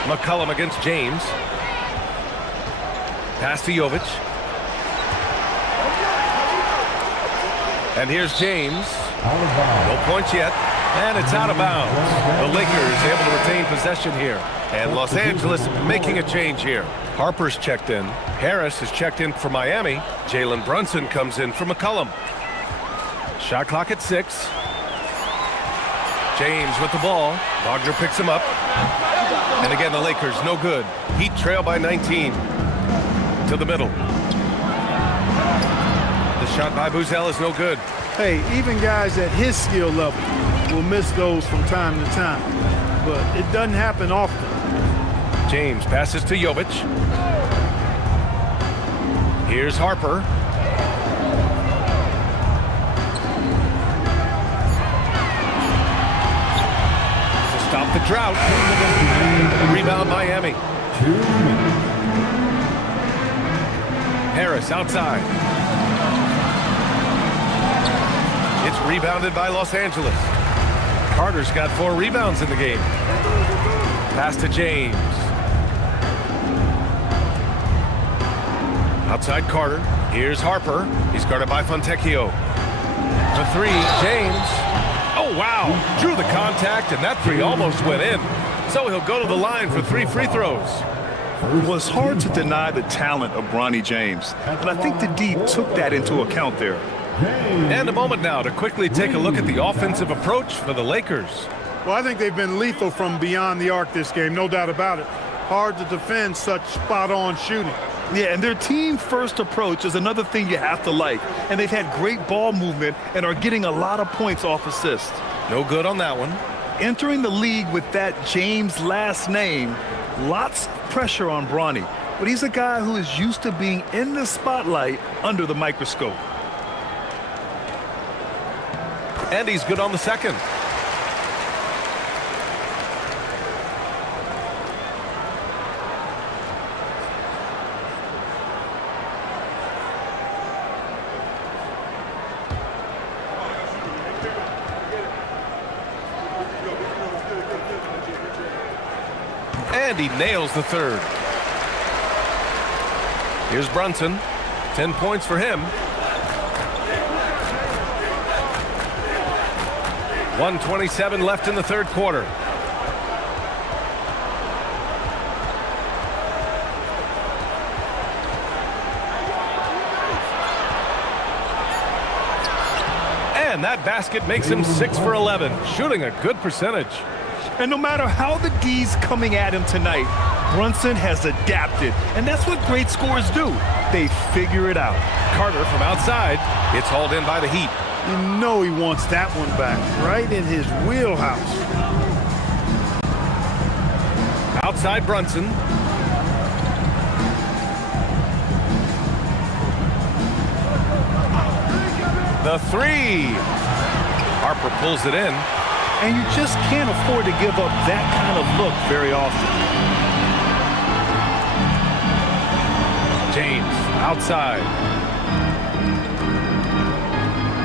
McCollum against James. Pass to Jovic. And here's James. No points yet. And it's out of bounds. The Lakers able to retain possession here. And Los Angeles making a change here. Harper's checked in. Harris is checked in for Miami. Jalen Brunson comes in for McCollum. Shot clock at 6. James with the ball. Wagner picks him up. And again, the Lakers no good. Heat trail by 19. To the middle. The shot by Buzel is no good. Hey, even guys at his skill level will miss those from time to time, but it doesn't happen often. James passes to Jovic. Here's Harper. To stop the drought. Rebound Miami. Harris outside. It's rebounded by Los Angeles. Carter's got 4 rebounds in the game. Pass to James. Outside Carter. Here's Harper. He's guarded by Fontecchio. The 3, James. Oh, wow. Drew the contact, and that 3 almost went in. So he'll go to the line for 3 free throws. Well, it's hard to deny the talent of Bronny James. And I think the D took that into account there. And a moment now to quickly take a look at the offensive approach for the Lakers. Well, I think they've been lethal from beyond the arc this game, no doubt about it. Hard to defend such spot-on shooting. Yeah, and their team-first approach is another thing you have to like. And they've had great ball movement and are getting a lot of points off assists. No good on that one. Entering the league with that James last name, lots of pressure on Bronny. But he's a guy who is used to being in the spotlight under the microscope. And he's good on the second. And he nails the third. Here's Brunson. 10 points for him. 1:27 left in the third quarter. And that basket makes him 6 for 11, shooting a good percentage. And no matter how the D's coming at him tonight, Brunson has adapted. And that's what great scorers do. They figure it out. Carter from outside. It's hauled in by the Heat. You know he wants that one back, right in his wheelhouse. Outside Brunson. The three. Harper pulls it in. And you just can't afford to give up that kind of look very often. James outside.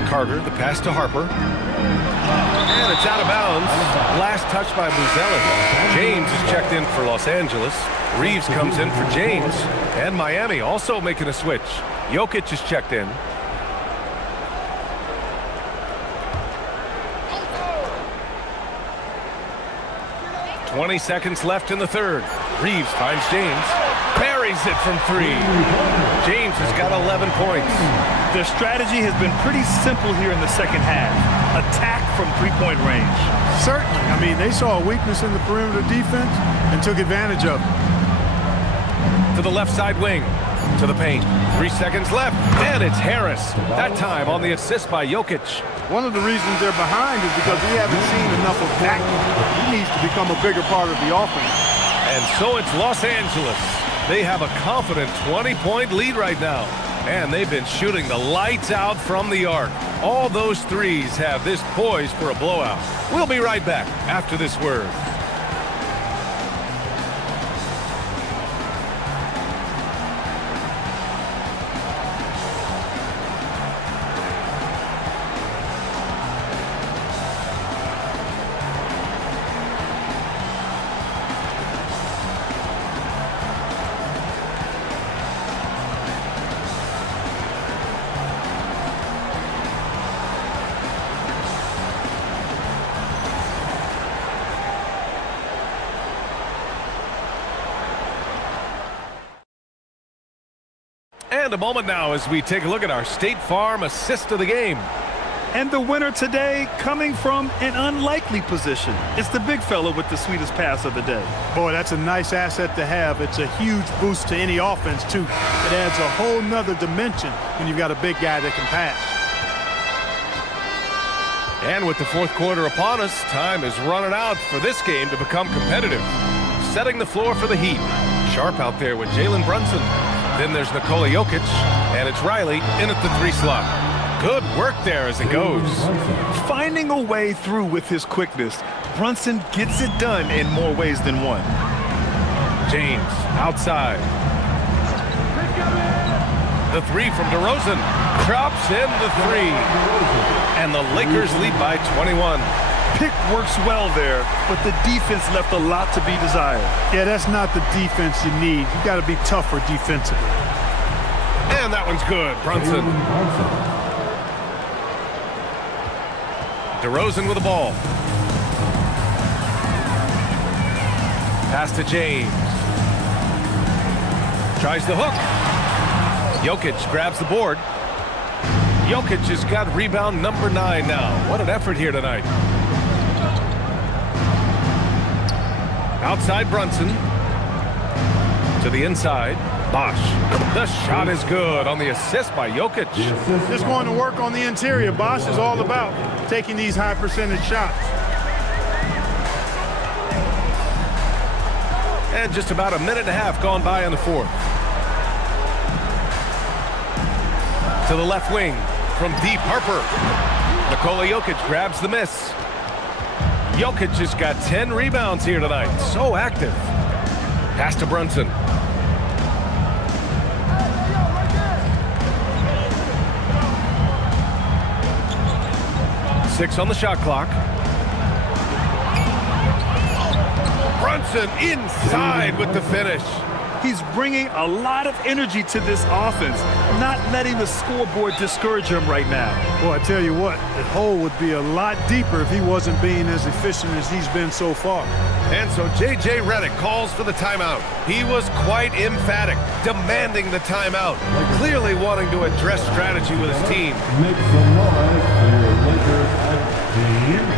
Carter, the pass to Harper. And it's out of bounds. Last touch by Buzelis. James is checked in for Los Angeles. Reeves comes in for James. And Miami also making a switch. Jokic is checked in. "20 seconds left in the third. Reeves finds James. Parries it from three. James has got 11 points. Their strategy has been pretty simple here in the second half. Attack from three-point range. Certainly. I mean, they saw a weakness in the perimeter defense and took advantage of it. To the left side wing. To the paint. 3 seconds left. And it's Harris. That time on the assist by Jokic. One of the reasons they're behind is because we haven't seen enough of that. He needs to become a bigger part of the offense. And so it's Los Angeles. They have a confident 20-point lead right now. And they've been shooting the lights out from the arc. All those threes have this poised for a blowout. We'll be right back after this word. And a moment now as we take a look at our State Farm assist of the game. And the winner today coming from an unlikely position. It's the big fella with the sweetest pass of the day. Boy, that's a nice asset to have. It's a huge boost to any offense, too. It adds a whole nother dimension when you've got a big guy that can pass. And with the fourth quarter upon us, time is running out for this game to become competitive. Setting the floor for the Heat. Sharp out there with Jalen Brunson. Then there's Nikola Jokic, and it's Riley in at the three slot. Good work there as it goes. Finding a way through with his quickness, Brunson gets it done in more ways than one. James outside. The three from DeRozan. Drops in the three. And the Lakers lead by 21. Pick works well there, but the defense left a lot to be desired. Yeah, that's not the defense you need. You got to be tougher defensively. And that one's good. Brunson. DeRozan with the ball. Pass to James. Tries the hook. Jokic grabs the board. Jokic has got rebound number 9 now. What an effort here tonight. Outside Brunson. To the inside. Bosch. The shot is good on the assist by Jokic. Just going to work on the interior. Bosch is all about taking these high percentage shots. And just about a minute and a half gone by in the fourth. To the left wing from deep, Harper. Nikola Jokic grabs the miss. Jokic has got 10 rebounds here tonight. So active. Pass to Brunson. Six on the shot clock. Brunson inside with the finish. He's bringing a lot of energy to this offense, not letting the scoreboard discourage him right now. Boy, I tell you what, the hole would be a lot deeper if he wasn't being as efficient as he's been so far. And so J.J. Redick calls for the timeout. He was quite emphatic, demanding the timeout, clearly wanting to address strategy with his team. Make some noise for your Lakers team.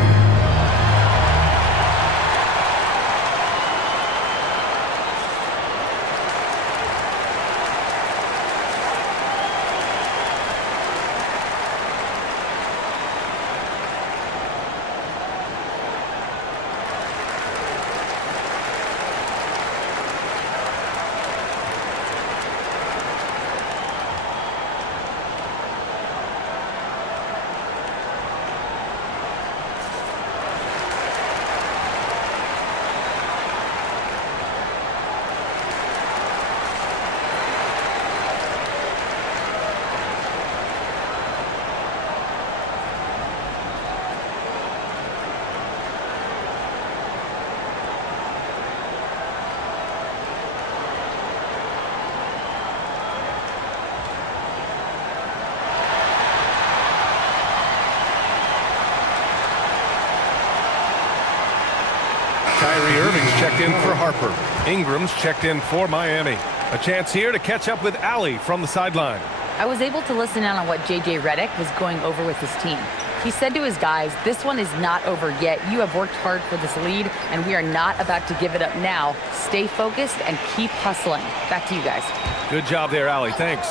checked in for Harper. Ingram's checked in for Miami. A chance here to catch up with Allie from the sideline. I was able to listen in on what J.J. Redick was going over with his team. He said to his guys, this one is not over yet. You have worked hard for this lead, and we are not about to give it up now. Stay focused and keep hustling. Back to you guys. Good job there, Allie. Thanks.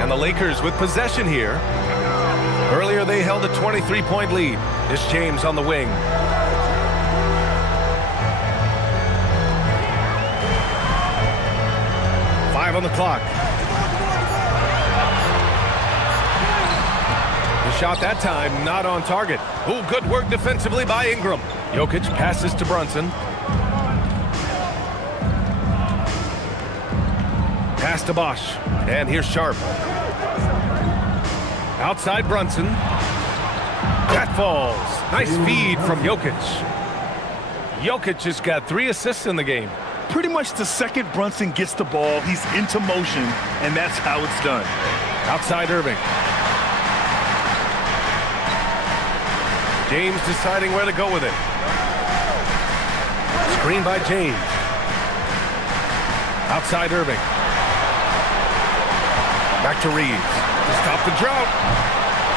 And the Lakers with possession here. Earlier, they held a 23-point lead. It's James on the wing. Five on the clock. The shot that time not on target. Oh, good work defensively by Ingram. Jokic passes to Brunson. Pass to Bosch. And here's Sharp. Outside Brunson. That falls. Nice feed from Jokic. Jokic has got 3 assists in the game. Pretty much the second Brunson gets the ball, he's into motion, and that's how it's done. Outside Irving. James deciding where to go with it. Screen by James. Outside Irving. Back to Reeves. To stop the drought.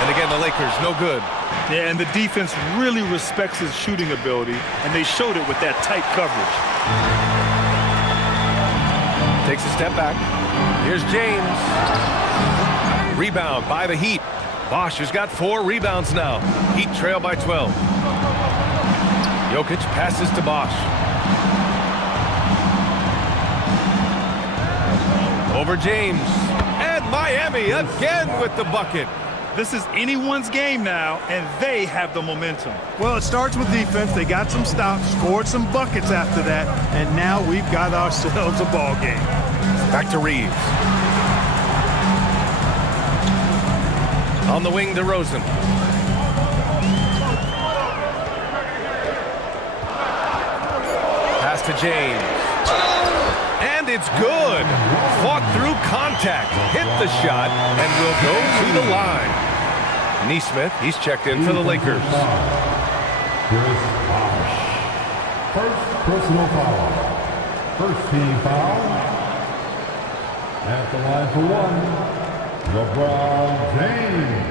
And again, the Lakers, no good. Yeah, and the defense really respects his shooting ability, and they showed it with that tight coverage. Takes a step back. Here's James. Rebound by the Heat. Bosch has got 4 rebounds now. Heat trail by 12. Jokic passes to Bosch. Over James. And Miami again with the bucket. This is anyone's game now, and they have the momentum. Well, it starts with defense. They got some stops, scored some buckets after that, and now we've got ourselves a ball game. Back to Reeves. On the wing, DeRozan. Pass to James. And it's good. Fought through contact. Hit the shot and will go to the line. Neesmith, he's checked in for the Lakers. Chris Bosh. First personal foul. First team foul. At the line for 1, LeBron James.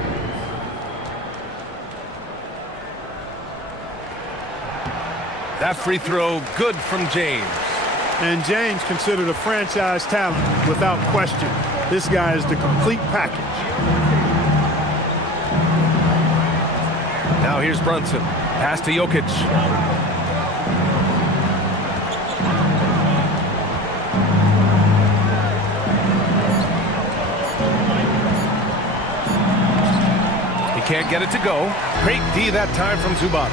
That free throw good from James. And James considered a franchise talent without question. This guy is the complete package. Now here's Brunson. Pass to Jokic. He can't get it to go. Great D that time from Zubac.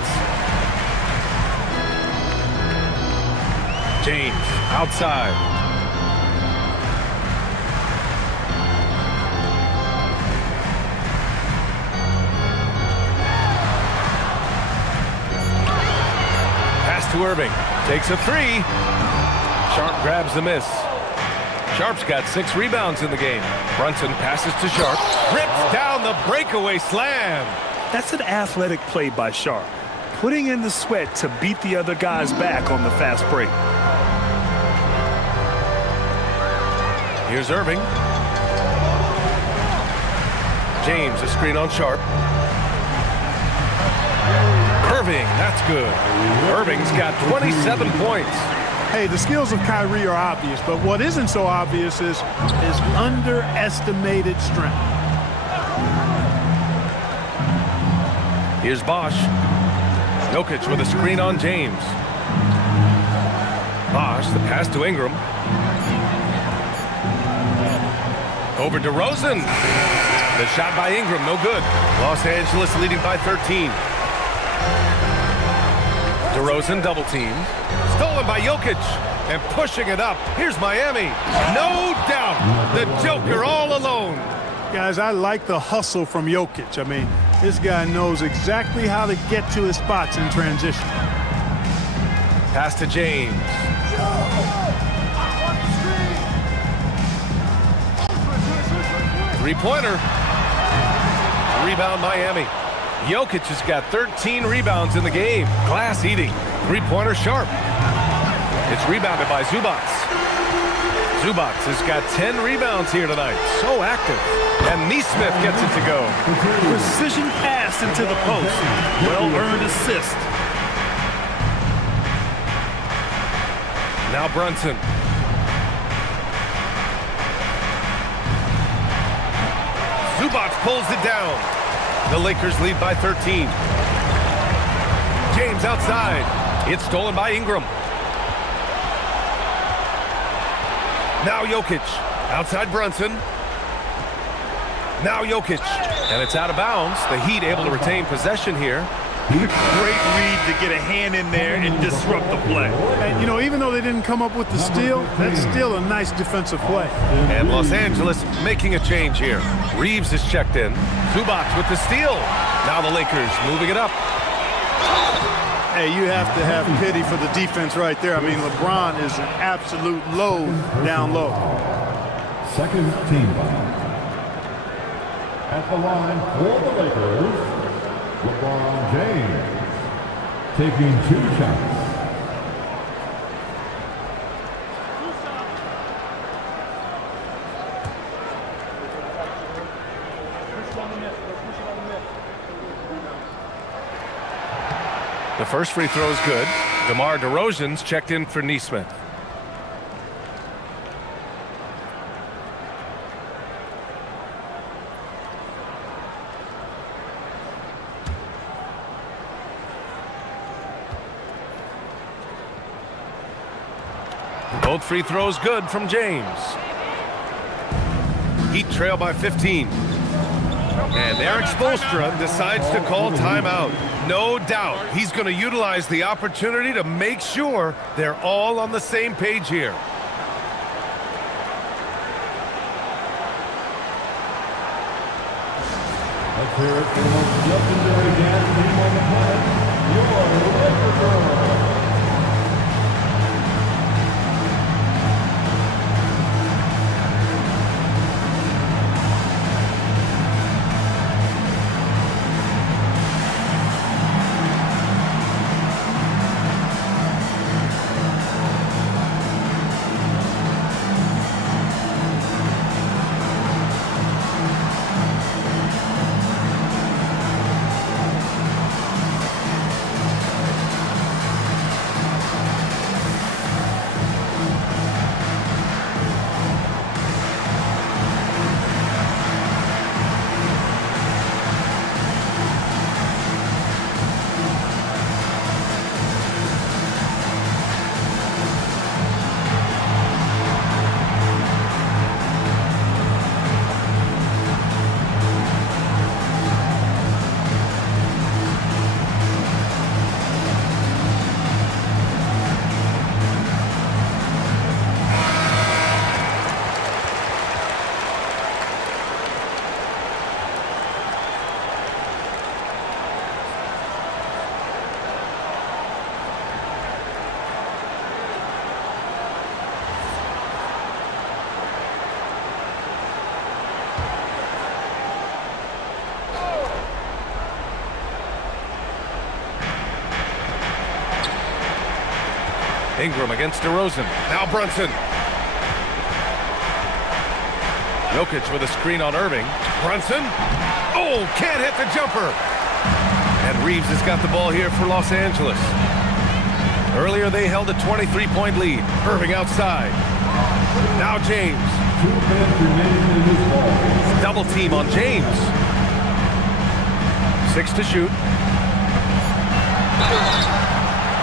James outside. Pass to Irving. Takes a 3. Sharp grabs the miss. Sharp's got 6 rebounds in the game. Brunson passes to Sharp. Rips down the breakaway slam. That's an athletic play by Sharp, putting in the sweat to beat the other guys back on the fast break. Here's Irving. James, a screen on Sharp. Irving, that's good. Irving's got 27 points. Hey, the skills of Kyrie are obvious, but what isn't so obvious is his underestimated strength. Here's Bosch. Jokic with a screen on James. Bosch, the pass to Ingram. Over DeRozan. The shot by Ingram, no good. Los Angeles leading by 13. DeRozan double teamed. Stolen by Jokic. And pushing it up. Here's Miami. No doubt. The Joker all alone. Guys, I like the hustle from Jokic. I mean, this guy knows exactly how to get to his spots in transition. Pass to James. Three-pointer. Rebound Miami. Jokic has got 13 rebounds in the game. Glass eating. Three-pointer sharp. It's rebounded by Zubac. Zubac has got 10 rebounds here tonight. So active. And Neesmith gets it to go. Precision pass into the post. Well-earned assist. Now Brunson. Zubac pulls it down. The Lakers lead by 13. James outside. It's stolen by Ingram. Now Jokic. Outside Brunson. Now Jokic. And it's out of bounds. The Heat able to retain possession here. Great read to get a hand in there and disrupt the play. And, you know, even though they didn't come up with the steal, that's still a nice defensive play. And Los Angeles making a change here. Reeves is checked in. Zubac with the steal. Now the Lakers moving it up. Hey, you have to have pity for the defense right there. I mean, LeBron is an absolute load down low. Second team foul. At the line for the Lakers, LeBron James taking 2 shots. The first free throw is good. DeMar DeRozan's checked in for Neesmith. Both free throws good from James. Heat trail by 15. And Eric Spoelstra decides to call timeout. No doubt he's going to utilize the opportunity to make sure they're all on the same page here. Let's hear it for the most legendary dance team on the planet, your Laker Girls. Ingram against DeRozan. Now Brunson. Jokic with a screen on Irving. Brunson. Oh, can't hit the jumper. And Reeves has got the ball here for Los Angeles. Earlier they held a 23-point lead. Irving outside. Now James. 2 minutes remaining in this ball. Double team on James. 6 to shoot.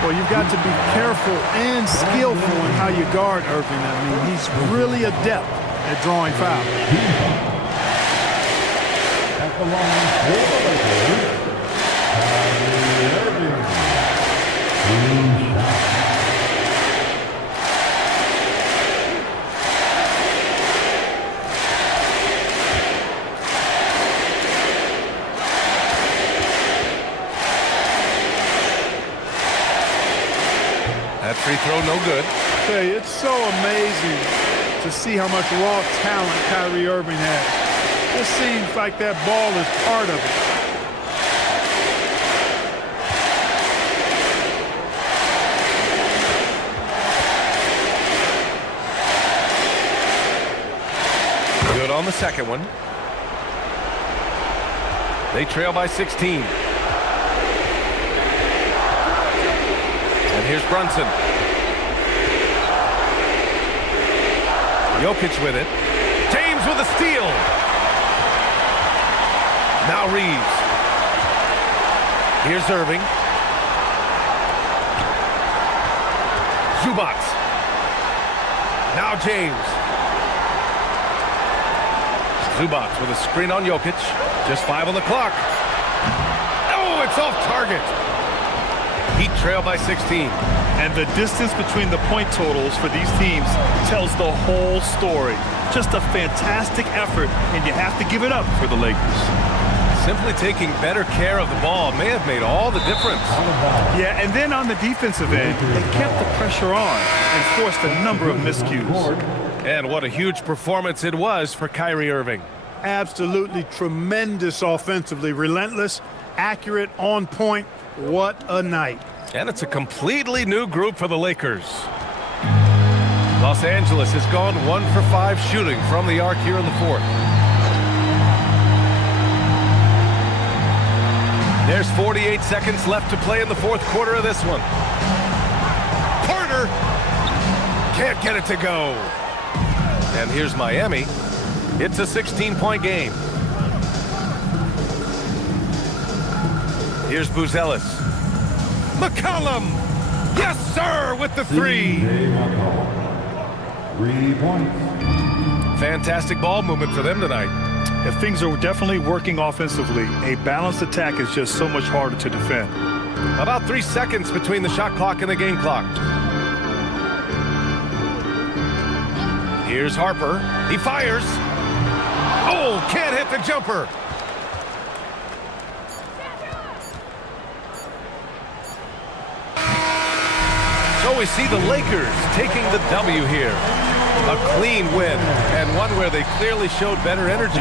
Well, you've got to be careful and skillful in how you guard Irving. I mean, he's really adept at drawing fouls. At the line for the Lakers, Kyrie Irving. 2 shots. That free throw no good. Hey, it's so amazing to see how much raw talent Kyrie Irving has. It seems like that ball is part of it. on the second one. They trail by 16. And here's Brunson. Jokic with it. James with a steal. Now Reeves. Here's Irving. Zubac. Now James. Zubac with a screen on Jokic. Just 5 on the clock. Oh, it's off target. Heat trail by 16. And the distance between the point totals for these teams tells the whole story. Just a fantastic effort, and you have to give it up for the Lakers. Simply taking better care of the ball may have made all the difference. Yeah, and then on the defensive end, they kept the pressure on and forced a number of miscues. And what a huge performance it was for Kyrie Irving. Absolutely tremendous offensively. Relentless, accurate, on point. What a night. And it's a completely new group for the Lakers. Los Angeles has gone 1 for 5 shooting from the arc here in the fourth. There's 48 seconds left to play in the fourth quarter of this one. Porter can't get it to go. And here's Miami. It's a 16-point game. Here's Buzelis. McCollum! Yes, sir, with the 3. 3 points. Fantastic ball movement for them tonight. If things are definitely working offensively, a balanced attack is just so much harder to defend. About 3 seconds between the shot clock and the game clock. Here's Harper. He fires. Oh, can't hit the jumper. So we see the Lakers taking the W here. A clean win, and one where they clearly showed better energy.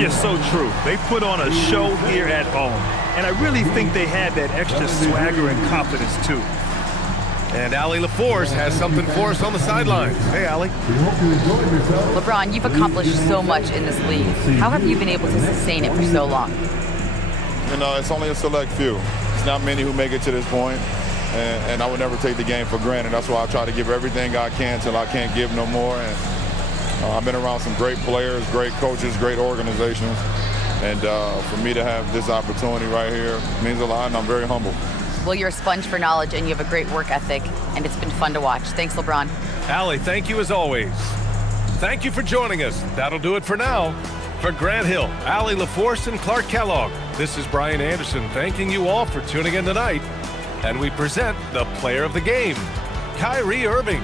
Yes, so true. They put on a show here at home, and I really think they had that extra swagger and confidence, too. And Allie LaForce has something for us on the sidelines. Hey, Allie. We hope you enjoyed yourself. LeBron, you've accomplished so much in this league. How have you been able to sustain it for so long? You know, it's only a select few. It's not many who make it to this point. And I would never take the game for granted. That's why I try to give everything I can till I can't give no more. And I've been around some great players, great coaches, great organizations. And for me to have this opportunity right here means a lot, and I'm very humble. Well, you're a sponge for knowledge, and you have a great work ethic, and it's been fun to watch. Thanks, LeBron. Allie, thank you as always. Thank you for joining us. That'll do it for now. For Grant Hill, Allie LaForce, and Clark Kellogg, this is Brian Anderson thanking you all for tuning in tonight. And we present the player of the game, Kyrie Irving.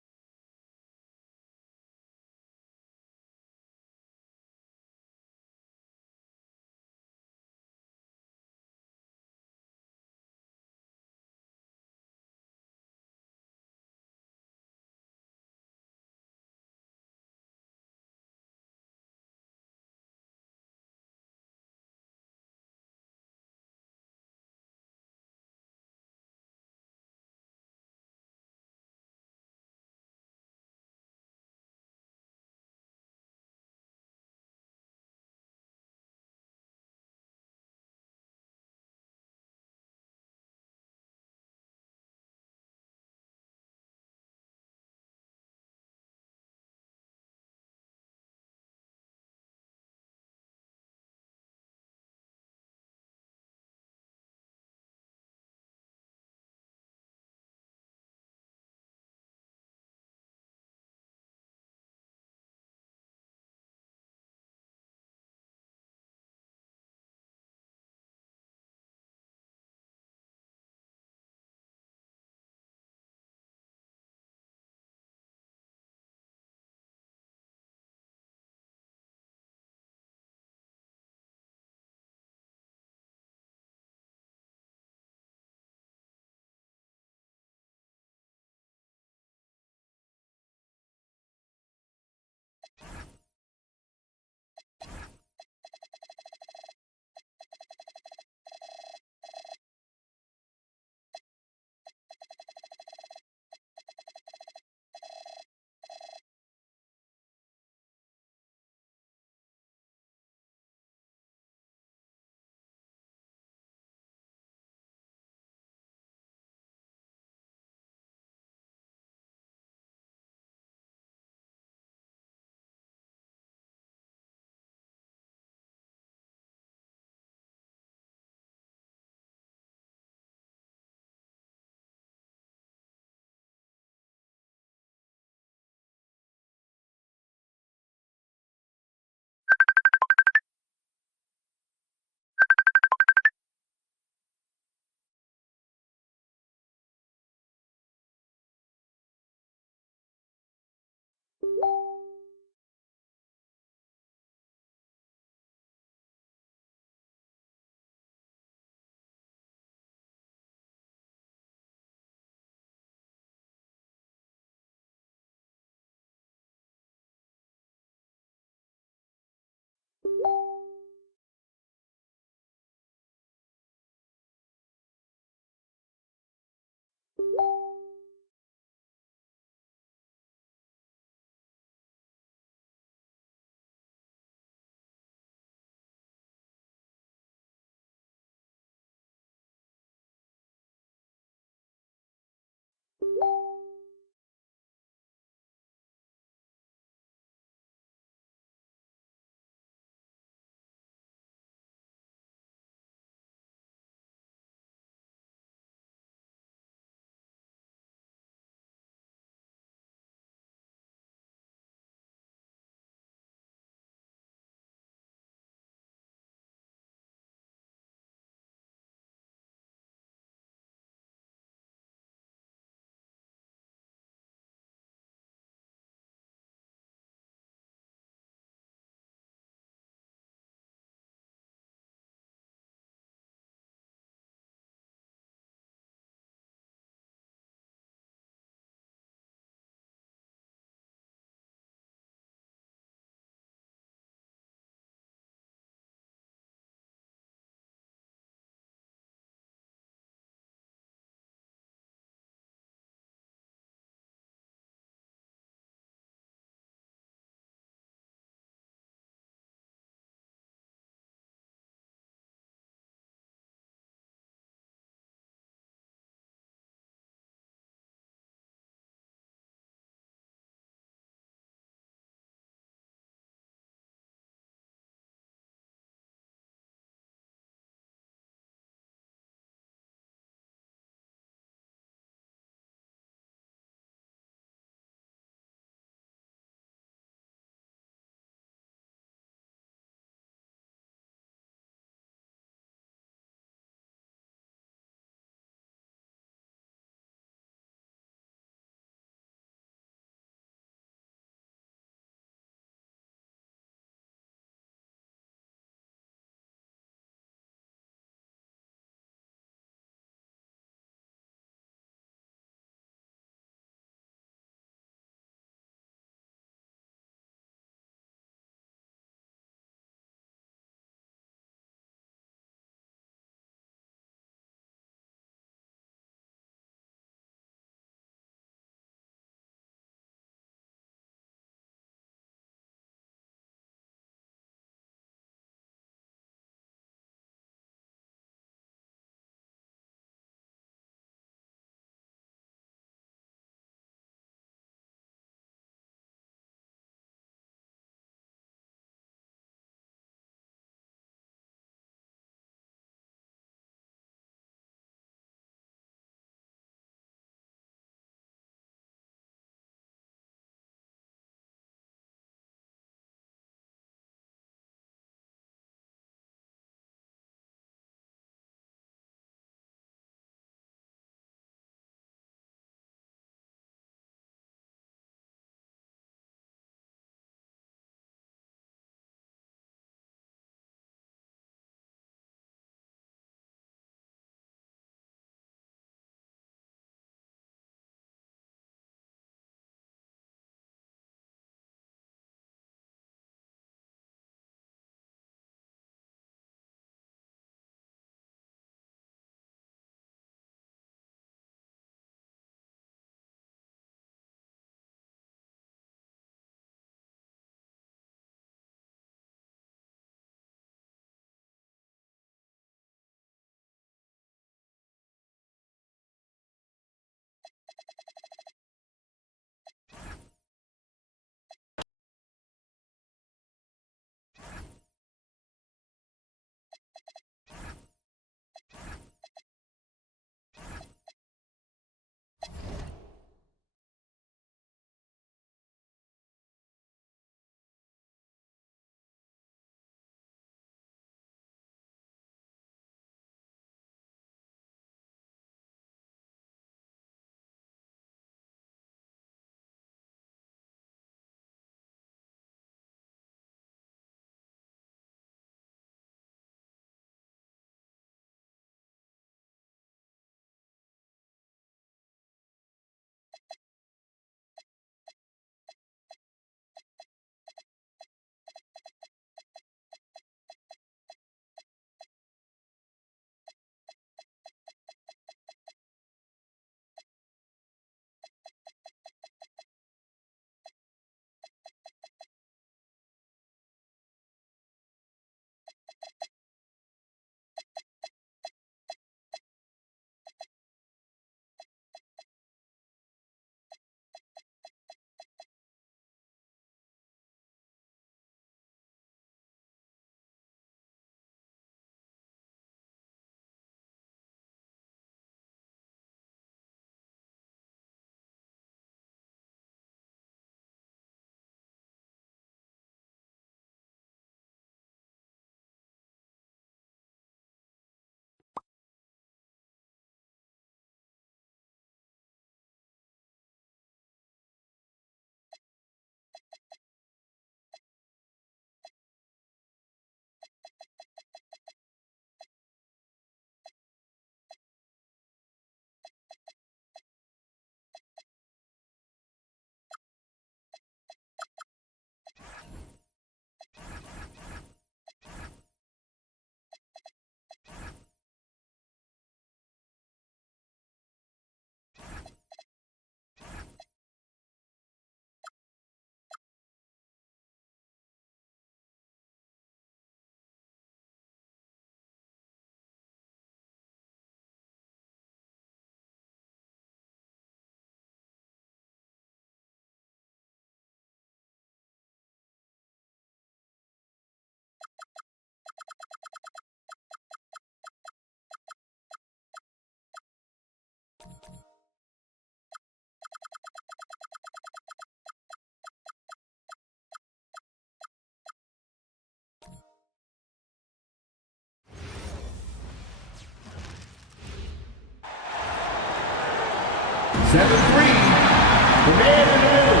7-3. The man in the middle.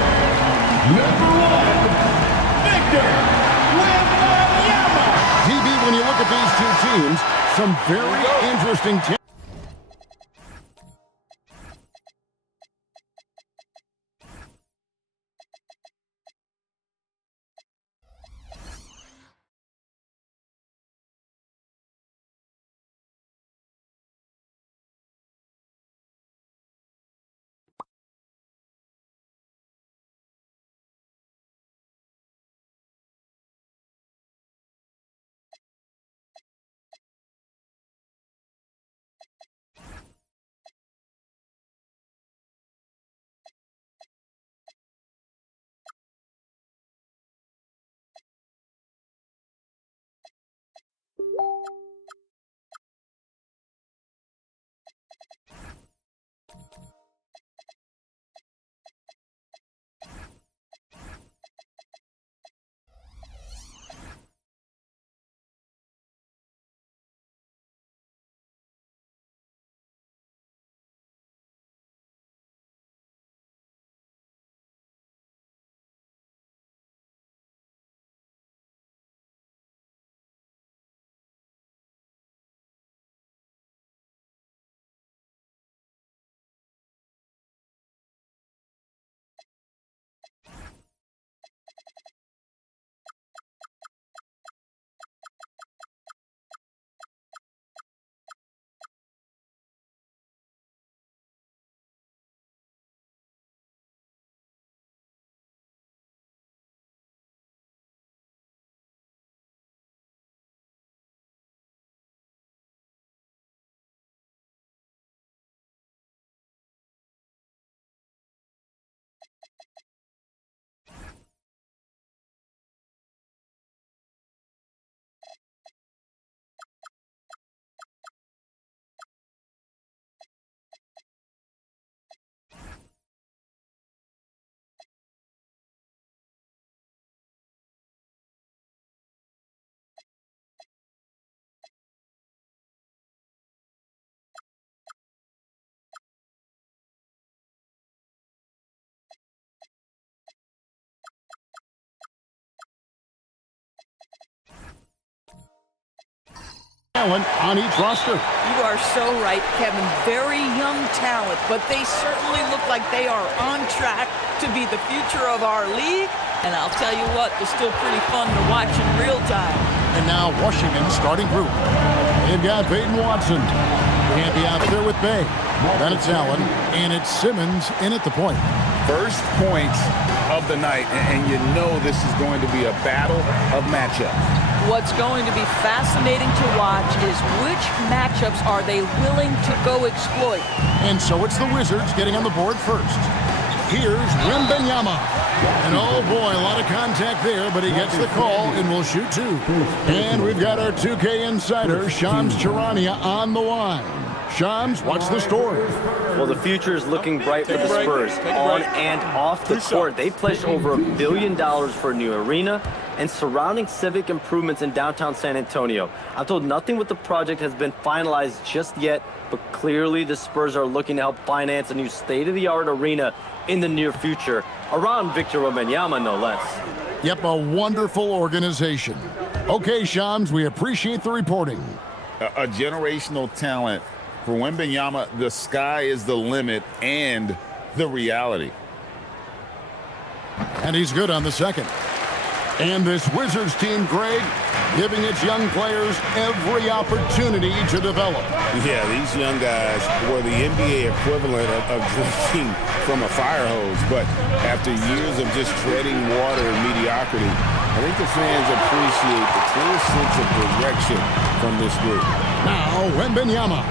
Number 1, Victor Wembanyama. DB, when you look at these two teams, some very interesting teams. On each roster. You are so right, Kevin. Very young talent, but they certainly look like they are on track to be the future of our league. And I'll tell you what, they're still pretty fun to watch in real time. And now Washington's starting group. They've got Peyton Watson. Can't be out there with Bay. Then it's Allen, and it's Simmons in at the point. First points of the night, and you know this is going to be a battle of matchups. What's going to be fascinating to watch is which matchups are they willing to go exploit. And so it's the Wizards getting on the board first. Here's Wembanyama. And oh boy, a lot of contact there, but he gets the call and will shoot two. And we've got our 2K insider, Shams Charania, on the line. Shams, what's the story? Well, the future is looking bright for the Spurs on and off the court. They pledged over $1 billion for a new arena and surrounding civic improvements in downtown San Antonio. I'm told nothing with the project has been finalized just yet, but clearly the Spurs are looking to help finance a new state-of-the-art arena in the near future, around Victor Wembanyama, no less. Yep, a wonderful organization. Okay, Shams, we appreciate the reporting. A generational talent. For Wembanyama, the sky is the limit and the reality. And he's good on the second. And this Wizards team, Greg, giving its young players every opportunity to develop. Yeah, these young guys were the NBA equivalent of drinking from a fire hose. But after years of just treading water and mediocrity, I think the fans appreciate the clear sense of direction from this group. Now, Wembanyama,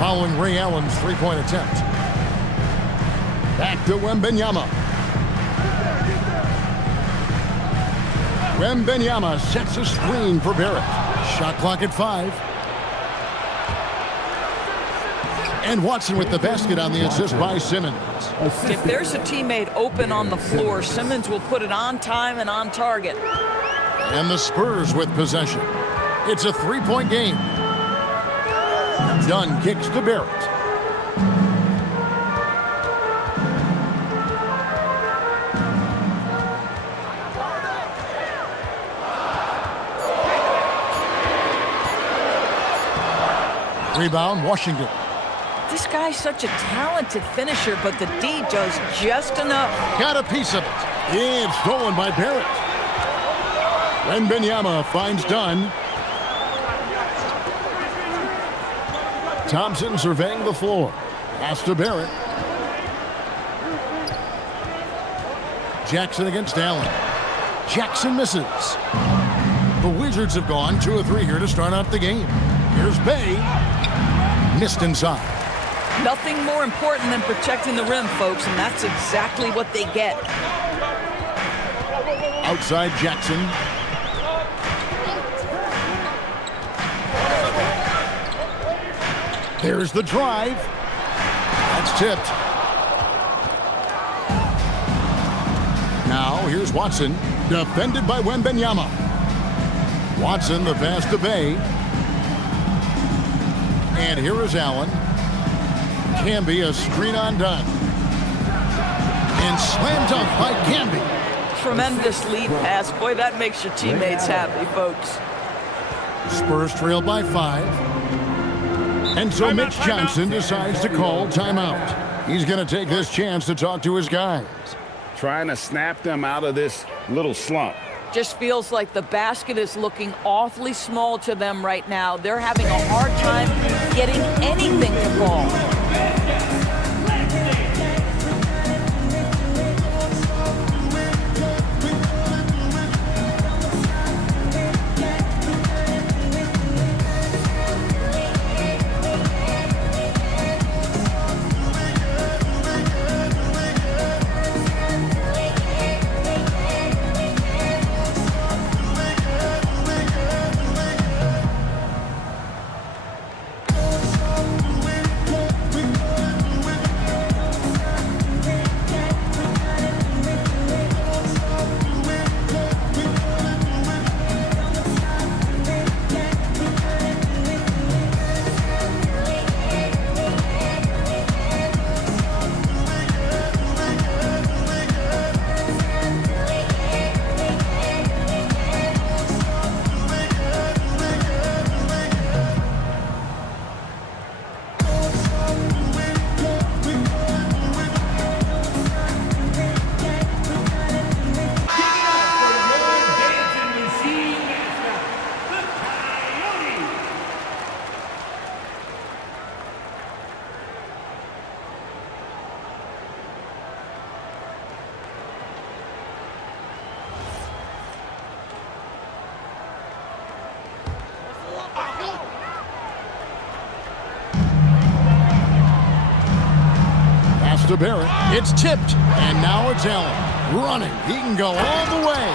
following Ray Allen's three-point attempt. Back to Wembanyama. Wembanyama sets a screen for Barrett. Shot clock at 5. And Watson with the basket on the assist by Simmons. If there's a teammate open on the floor, Simmons will put it on time and on target. And the Spurs with possession. It's a three-point game. Dunn kicks to Barrett. Rebound, Washington. This guy's such a talented finisher, but the D does just enough. Got a piece of it. It's stolen by Barrett. Wembanyama finds Dunn. Thompson surveying the floor. Pass to Barrett. Jackson against Allen. Jackson misses. The Wizards have gone 2 of 3 here to start out the game. Here's Bay. Missed inside. Nothing more important than protecting the rim, folks, and that's exactly what they get. Outside Jackson. There's the drive. That's tipped. Now here's Watson. Defended by Wembanyama. Watson, the pass to Bay. And here is Allen. Camby, a screen on Dunn. And slam dunk by Camby. Tremendous lead pass. Boy, that makes your teammates happy, folks. Spurs trail by 5. And so Mitch Johnson decides to call timeout. He's going to take this chance to talk to his guys. Trying to snap them out of this little slump. Just feels like the basket is looking awfully small to them right now. They're having a hard time getting anything to fall. To Barrett. It's tipped, and now it's Allen running. He can go all the way.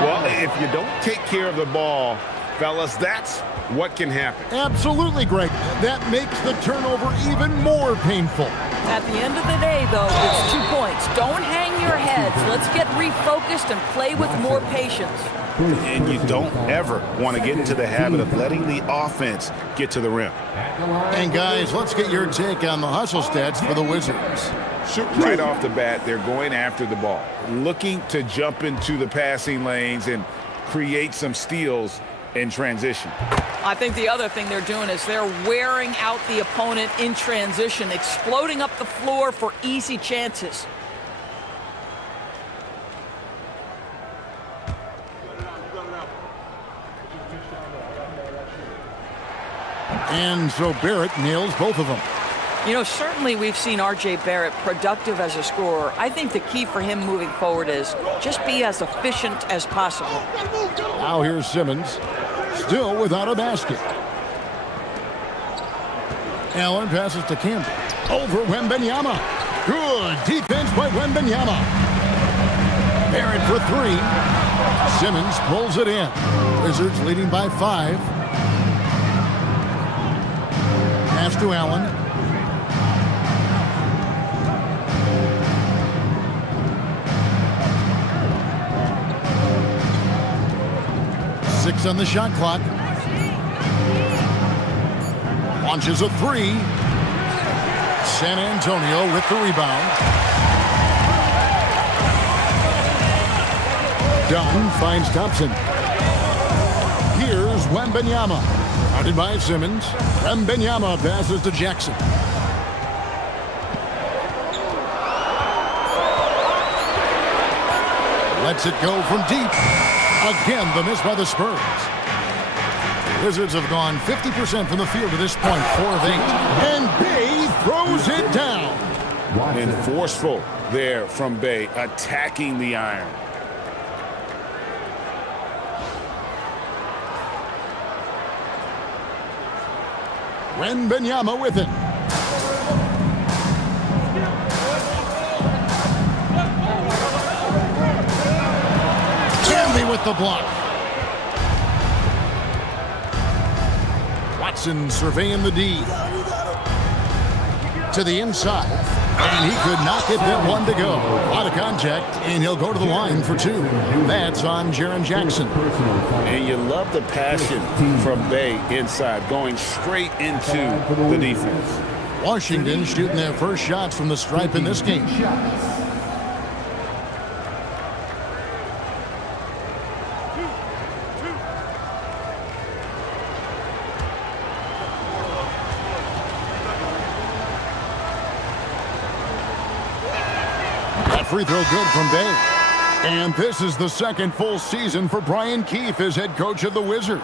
Well, if you don't take care of the ball, fellas, that's what can happen. Absolutely, Greg. That makes the turnover even more painful. At the end of the day, though, it's 2 points. Don't hang your heads. Let's get refocused and play with more patience. And you don't ever want to get into the habit of letting the offense get to the rim. And guys, let's get your take on the hustle stats for the Wizards. Right off the bat, they're going after the ball, looking to jump into the passing lanes and create some steals in transition. I think the other thing they're doing is they're wearing out the opponent in transition, exploding up the floor for easy chances. And so Barrett nails both of them. You know, certainly we've seen R.J. Barrett productive as a scorer. I think the key for him moving forward is just be as efficient as possible. Now here's Simmons, still without a basket. Allen passes to Campbell. Over Wembanyama. Good defense by Wembanyama. Barrett for 3. Simmons pulls it in. Wizards leading by 5. Pass to Allen. Six on the shot clock. Launches a 3. San Antonio with the rebound. Dunn finds Thompson. Here's Wembanyama. Guarded by Simmons. Wembanyama passes to Jackson. Lets it go from deep. Again, the miss by the Spurs. Wizards have gone 50% from the field to this point, 4 of 8. And Bay throws it down. And forceful there from Bay, attacking the iron. Wembanyama with it. Camby with the block. Watson surveying the D. To the inside. And he could not get that one to go. Out of contact, and he'll go to the line for 2. That's on Jaren Jackson. And you love the passion from Bay inside, going straight into the defense. Washington shooting their first shots from the stripe in this game. Free throw good from Bay. And this is the second full season for Brian Keefe as head coach of the Wizards.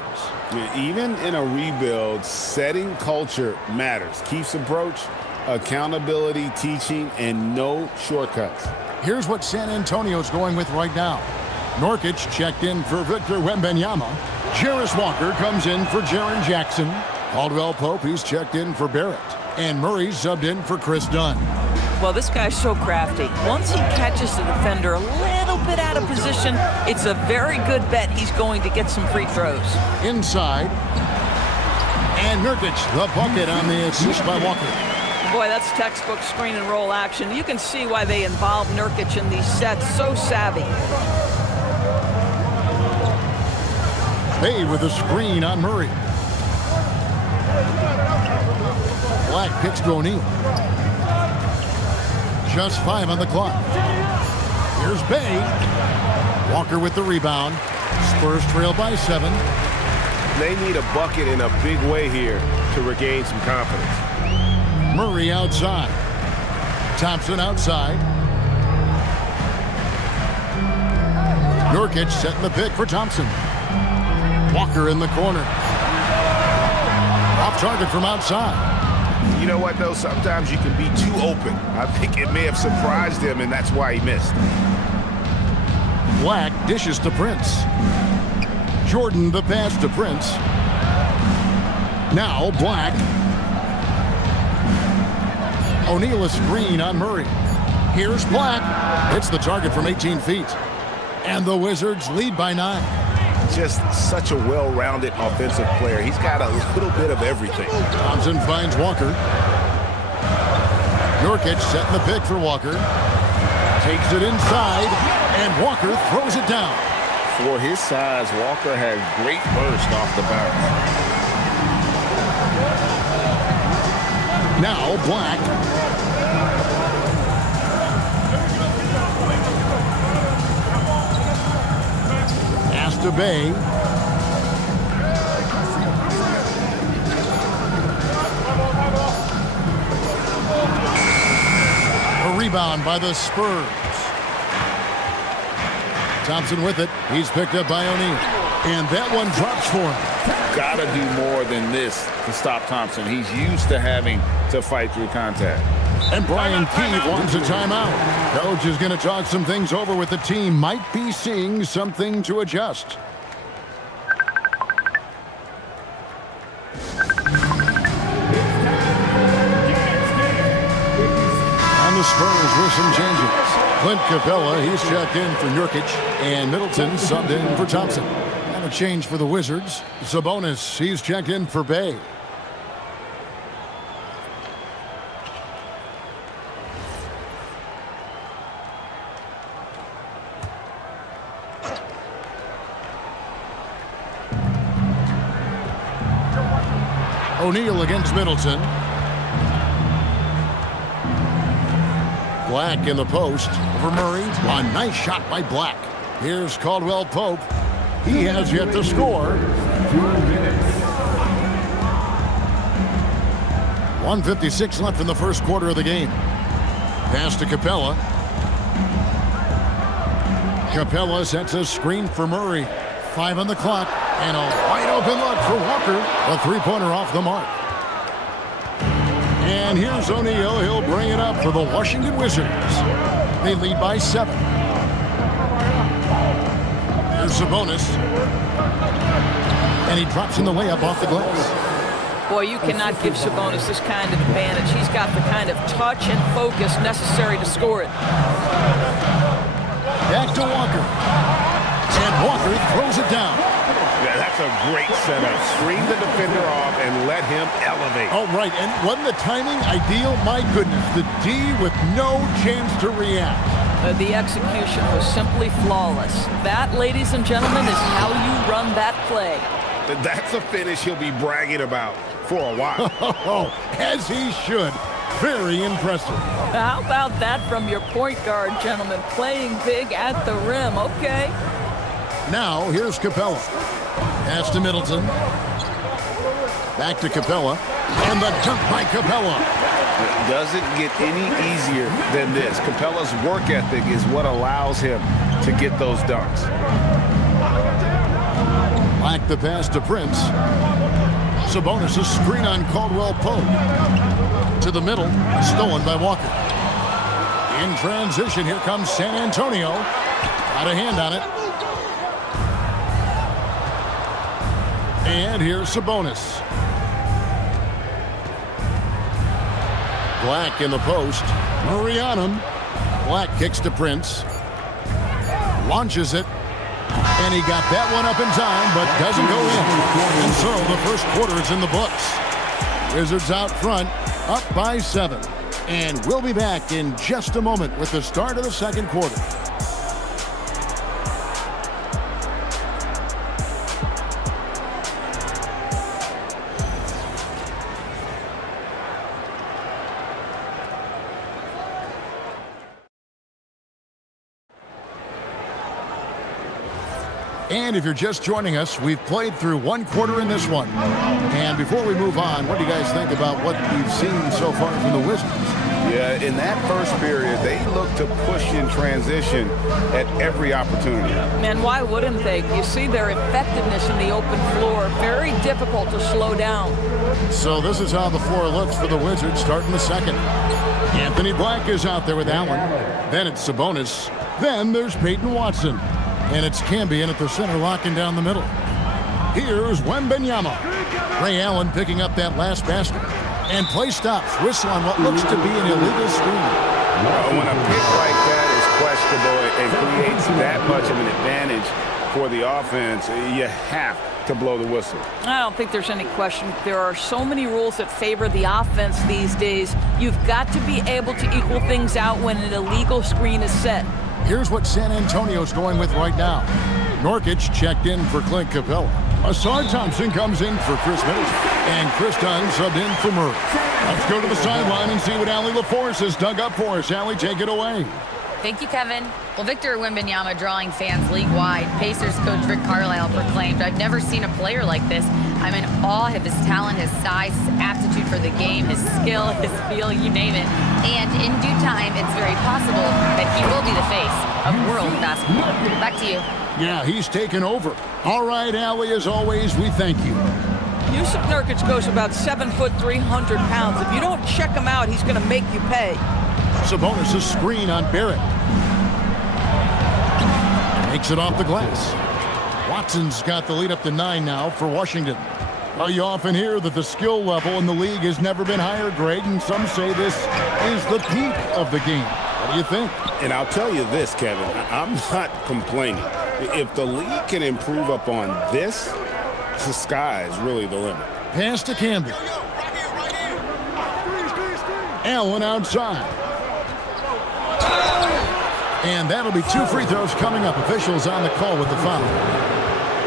Even in a rebuild, setting culture matters. Keefe's approach, accountability, teaching, and no shortcuts. Here's what San Antonio's going with right now. Nurkic checked in for Victor Wembanyama. Jarris Walker comes in for Jaren Jackson. Caldwell Pope, he's checked in for Barrett. And Murray subbed in for Chris Dunn. Well, this guy's so crafty. Once he catches the defender a little bit out of position, it's a very good bet he's going to get some free throws. Inside. And Nurkic, the bucket on the assist by Walker. Boy, that's textbook screen and roll action. You can see why they involve Nurkic in these sets. So savvy. Bay with a screen on Murray. Black kicks to O'Neal. Just 5 on the clock. Here's Bay. Walker with the rebound. Spurs trail by 7. They need a bucket in a big way here to regain some confidence. Murray outside. Thompson outside. Nurkic setting the pick for Thompson. Walker in the corner. Off target from outside. You know what, though? Sometimes you can be too open. I think it may have surprised him, and that's why he missed. Black dishes to Prince. Jordan the pass to Prince. Now Black. O'Neal a screen on Murray. Here's Black. Hits the target from 18 feet. And the Wizards lead by 9. Just such a well-rounded offensive player. He's got a little bit of everything. Thompson finds Walker. Nurkic setting the pick for Walker. Takes it inside, and Walker throws it down. For his size, Walker has great burst off the bounce. Now Black. Pass to Bay. A rebound by the Spurs. Thompson with it. He's picked up by O'Neal. And that one drops for him. Got to do more than this to stop Thompson. He's used to having to fight through contact. And Brian Keefe wants a timeout. Coach is going to talk some things over with the team. Might be seeing something to adjust. The Spurs with some changes. Clint Capella, he's checked in for Nurkic, and Middleton subbed in for Thompson. And a change for the Wizards. Sabonis, he's checked in for Bay. O'Neal against Middleton. Black in the post over Murray. A nice shot by Black. Here's Caldwell Pope. He has yet to score. 1:56 left in the first quarter of the game. Pass to Capella. Capella sets a screen for Murray. 5 on the clock, and a wide open look for Walker. A three-pointer off the mark. And here's O'Neal. He'll bring it up for the Washington Wizards. They lead by 7. Here's Sabonis. And he drops in the layup off the glass. Boy, you cannot give Sabonis this kind of advantage. He's got the kind of touch and focus necessary to score it. Back to Walker. And Walker throws it down. Yeah, that's a great setup. Screen the defender off and let him elevate. Oh, right. And wasn't the timing ideal? My goodness. The D with no chance to react. The execution was simply flawless. That, ladies and gentlemen, is how you run that play. That's a finish he'll be bragging about for a while. As he should. Very impressive. How about that from your point guard, gentlemen? Playing big at the rim. Okay. Now, here's Capella. Pass to Middleton. Back to Capella. And the dunk by Capella. It doesn't get any easier than this. Capella's work ethic is what allows him to get those dunks. Back the pass to Prince. Sabonis' screen on Caldwell Pope. To the middle, stolen by Walker. In transition, here comes San Antonio. Got a hand on it. And here's Sabonis. Black in the post. Murray on him. Black kicks to Prince. Launches it. And he got that one up in time, but doesn't go in. And so the first quarter is in the books. Wizards out front, up by 7. And we'll be back in just a moment with the start of the second quarter. And if you're just joining us, we've played through one quarter in this one. And before we move on, what do you guys think about what we've seen so far from the Wizards? Yeah, in that first period, they looked to push in transition at every opportunity. Man, why wouldn't they? You see their effectiveness in the open floor. Very difficult to slow down. So this is how the floor looks for the Wizards starting the second. Anthony Black is out there with Allen. Then it's Sabonis. Then there's Peyton Watson. And it's Cambion at the center, locking down the middle. Here's Wembanyama. Ray Allen picking up that last basket. And play stops. Whistle on what looks to be an illegal screen. When a pick like that is questionable and creates that much of an advantage for the offense, you have to blow the whistle. I don't think there's any question. There are so many rules that favor the offense these days. You've got to be able to equal things out when an illegal screen is set. Here's what San Antonio's going with right now. Nurkic checked in for Clint Capella. Asar Thompson comes in for Chris Middleton. And Chris Dunn subbed in for Murray. Let's go to the sideline and see what Allie LaForce has dug up for us. Allie, take it away. Thank you, Kevin. Well, Victor Wembanyama drawing fans league-wide. Pacers coach Rick Carlisle proclaimed, "I've never seen a player like this. I'm in awe of his talent, his size, his aptitude for the game, his skill, his feel, you name it. And in due time, it's very possible that he will be the face of world basketball." Back to you. Yeah, he's taken over. All right, Allie, as always, we thank you. Yusuf Nurkic goes about 7 foot 300 pounds. If you don't check him out, he's going to make you pay. Sabonis' screen on Barrett. Takes it off the glass. Watson's got the lead up to 9 now for Washington. Well, you often hear that the skill level in the league has never been higher, Greg, and some say this is the peak of the game. What do you think? And I'll tell you this, Kevin, I'm not complaining. If the league can improve upon this, the sky is really the limit. Pass to Campbell. Allen outside. And that'll be 2 free throws coming up. Officials on the call with the foul.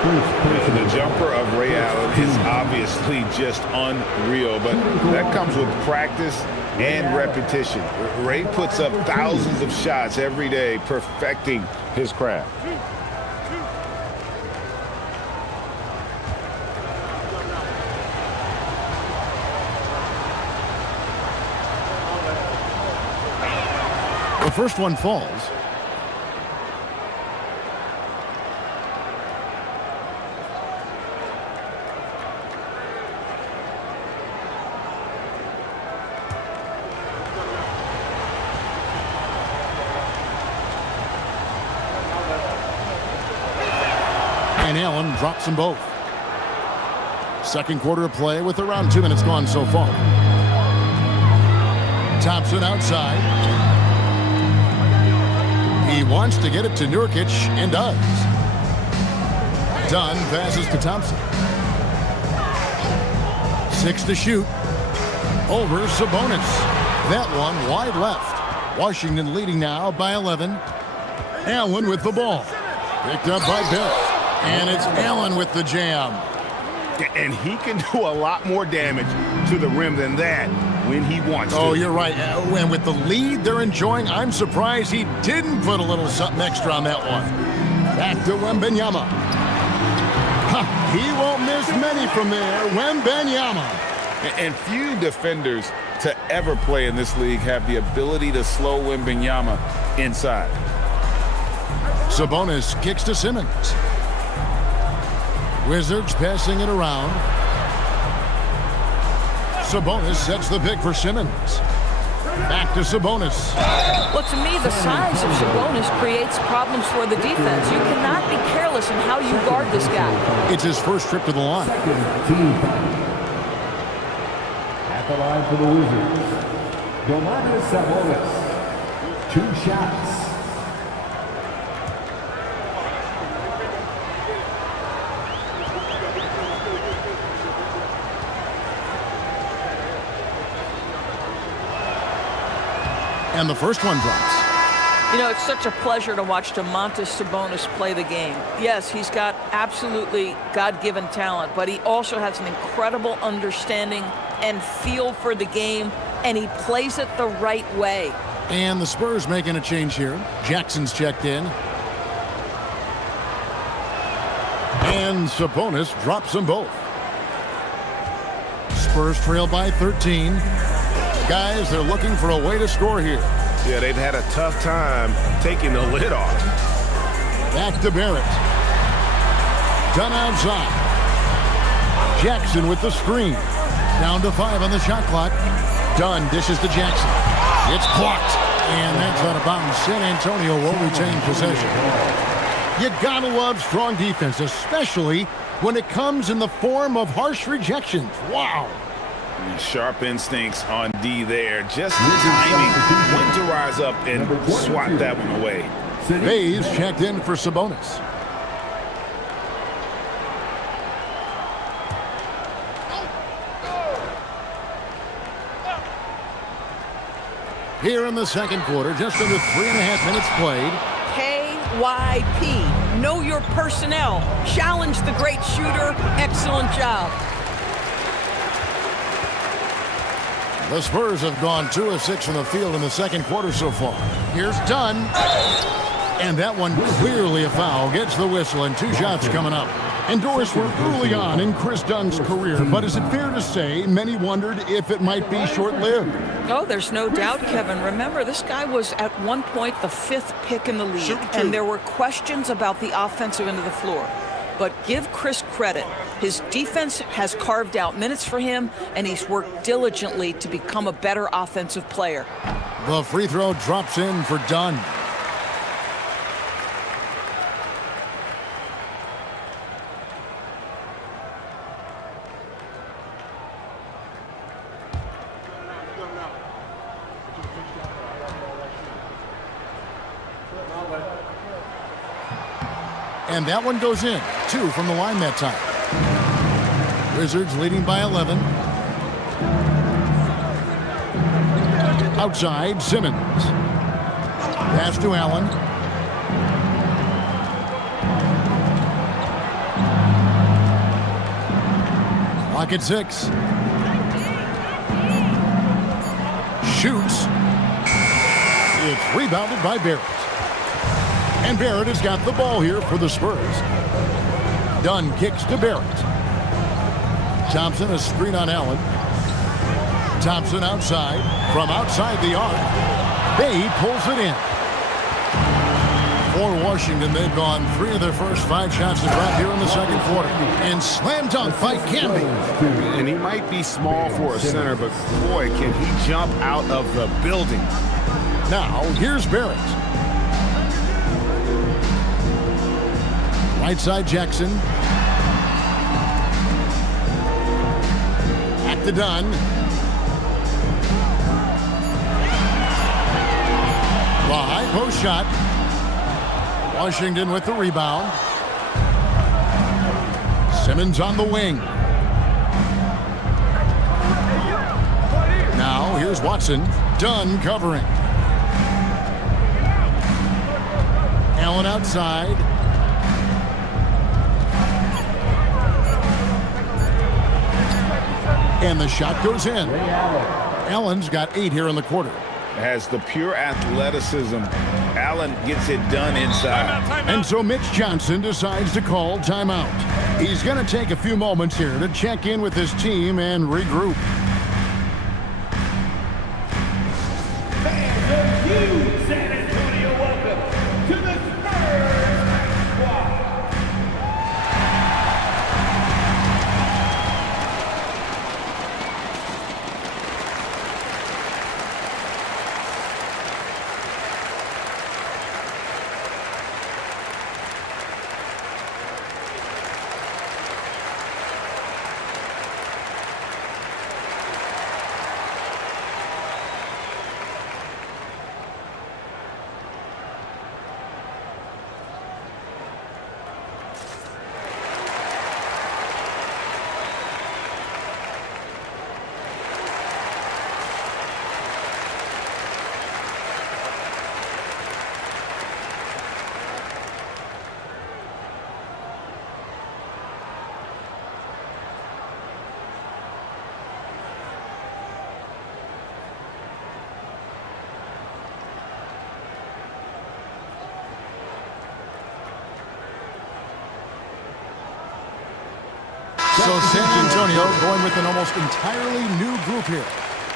The jumper of Ray Allen is obviously just unreal, but that comes with practice and repetition. Ray puts up thousands of shots every day, perfecting his craft. The first one falls. And Allen drops them both. Second quarter of play with around 2 minutes gone so far. Thompson outside. He wants to get it to Nurkic and does. Dunn passes to Thompson. 6 to shoot. Over Sabonis. That one wide left. Washington leading now by 11. Allen with the ball. Picked up by Barrett. And it's Allen with the jam. And he can do a lot more damage to the rim than that when he wants to. Oh, you're right. And with the lead they're enjoying, I'm surprised he didn't put a little something extra on that one. Back to Wembanyama. He won't miss many from there. Wembanyama. And few defenders to ever play in this league have the ability to slow Wembanyama inside. Sabonis kicks to Simmons. Wizards passing it around. Sabonis sets the pick for Simmons. Back to Sabonis. Well, to me, the size of Sabonis creates problems for the defense. You cannot be careless in how you guard this guy. It's his first trip to the line. At the line for the Wizards, Domantas Sabonis. 2 shots. And the first one drops. You know, it's such a pleasure to watch Domantas Sabonis play the game. Yes, he's got absolutely God-given talent, but he also has an incredible understanding and feel for the game, and he plays it the right way. And the Spurs making a change here. Jackson's checked in. And Sabonis drops them both. Spurs trail by 13. Guys, they're looking for a way to score here. Yeah, they've had a tough time taking the lid off. Back to Barrett. Dunn outside. Jackson with the screen. Down to 5 on the shot clock. Dunn dishes to Jackson. It's blocked. And that's out of bounds. San Antonio will retain possession. You gotta love strong defense, especially when it comes in the form of harsh rejections. Wow. Sharp instincts on D there. Just timing when to rise up and swat that one away. Hayes checked in for Sabonis. Here in the second quarter, just under 3.5 minutes played. KYP. Know your personnel. Challenge the great shooter. Excellent job. The Spurs have gone 2 of 6 from the field in the second quarter so far. Here's Dunn. And that one clearly a foul. Gets the whistle and 2 shots coming up. Endorsed were early on in Chris Dunn's career, but is it fair to say many wondered if it might be short-lived? Oh, there's no doubt, Kevin. Remember, this guy was at one point the 5th pick in the league, and there were questions about the offensive end of the floor. But give Chris credit. His defense has carved out minutes for him, and he's worked diligently to become a better offensive player. The free throw drops in for Dunn. And that one goes in. 2 from the line that time. Wizards leading by 11. Outside, Simmons. Pass to Allen. Clock at 6. Shoots. It's rebounded by Barrett. And Barrett has got the ball here for the Spurs. Dunn kicks to Barrett. Thompson, a screen on Allen. Thompson outside, from outside the arc. Bay pulls it in. For Washington, they've gone 3 of their first 5 shots to drop here in the second quarter. And slam dunk by Camby. And he might be small for a center, but boy, can he jump out of the building. Now, here's Barrett. Right side Jackson. Back to Dunn. The high post shot. Washington with the rebound. Simmons on the wing. Now, here's Watson. Dunn covering. Allen outside. And the shot goes in. Allen's got 8 here in the quarter. Has the pure athleticism. Allen gets it done inside. And so Mitch Johnson decides to call timeout. He's going to take a few moments here to check in with his team and regroup. San Antonio, welcome to the Spurs squad. So San Antonio going with an almost entirely new group here.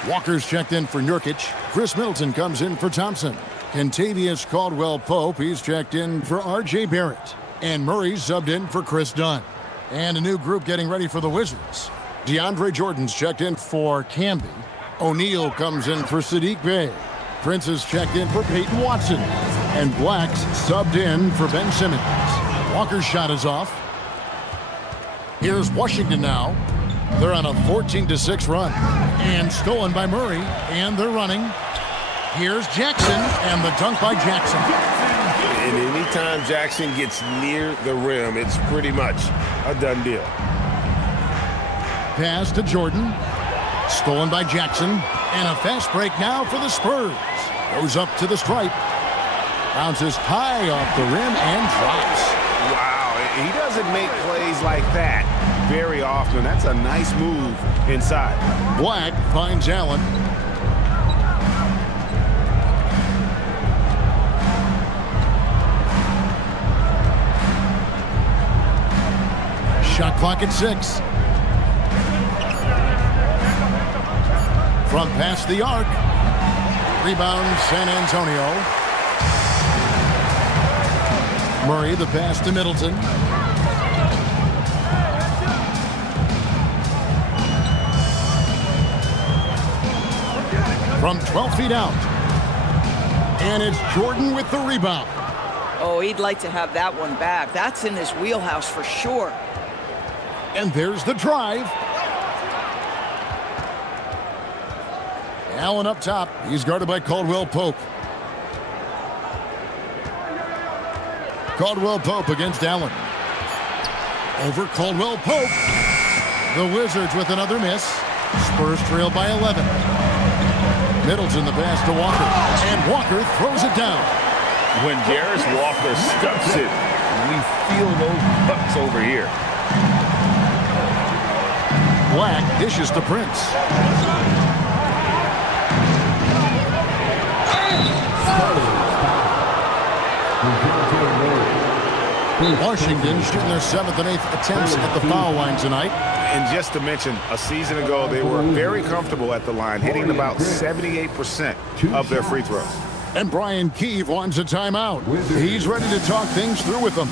Walker's checked in for Nurkic. Chris Middleton comes in for Thompson. Kentavious Caldwell-Pope, he's checked in for R.J. Barrett. And Murray's subbed in for Chris Dunn. And a new group getting ready for the Wizards. DeAndre Jordan's checked in for Camby. O'Neal comes in for Sadiq Bey. Prince is checked in for Peyton Watson. And Black's subbed in for Ben Simmons. Walker's shot is off. Here's Washington now. They're on a 14-6 run. And stolen by Murray. And they're running. Here's Jackson. And the dunk by Jackson. And anytime Jackson gets near the rim, it's pretty much a done deal. Pass to Jordan. Stolen by Jackson. And a fast break now for the Spurs. Goes up to the stripe. Bounces high off the rim and drops. Wow, he doesn't make plays like that very often. That's a nice move inside. Black finds Allen. Shot clock at 6. From past the arc. Rebound San Antonio. Murray the pass to Middleton. From 12 feet out. And it's Jordan with the rebound. Oh, he'd like to have that one back. That's in his wheelhouse for sure. And there's the drive. Allen up top. He's guarded by Caldwell-Pope. Caldwell-Pope against Allen. Over Caldwell-Pope. The Wizards with another miss. Spurs trail by 11. Middleton the pass to Walker. And Walker throws it down. When Jarris Walker stuffs it, we feel those bucks over here. Black dishes to Prince. Washington shooting their 7th and 8th attempts at the foul line tonight. And just to mention, a season ago, they were very comfortable at the line, hitting about 78% of their free throws. And Brian Keefe wants a timeout. He's ready to talk things through with them.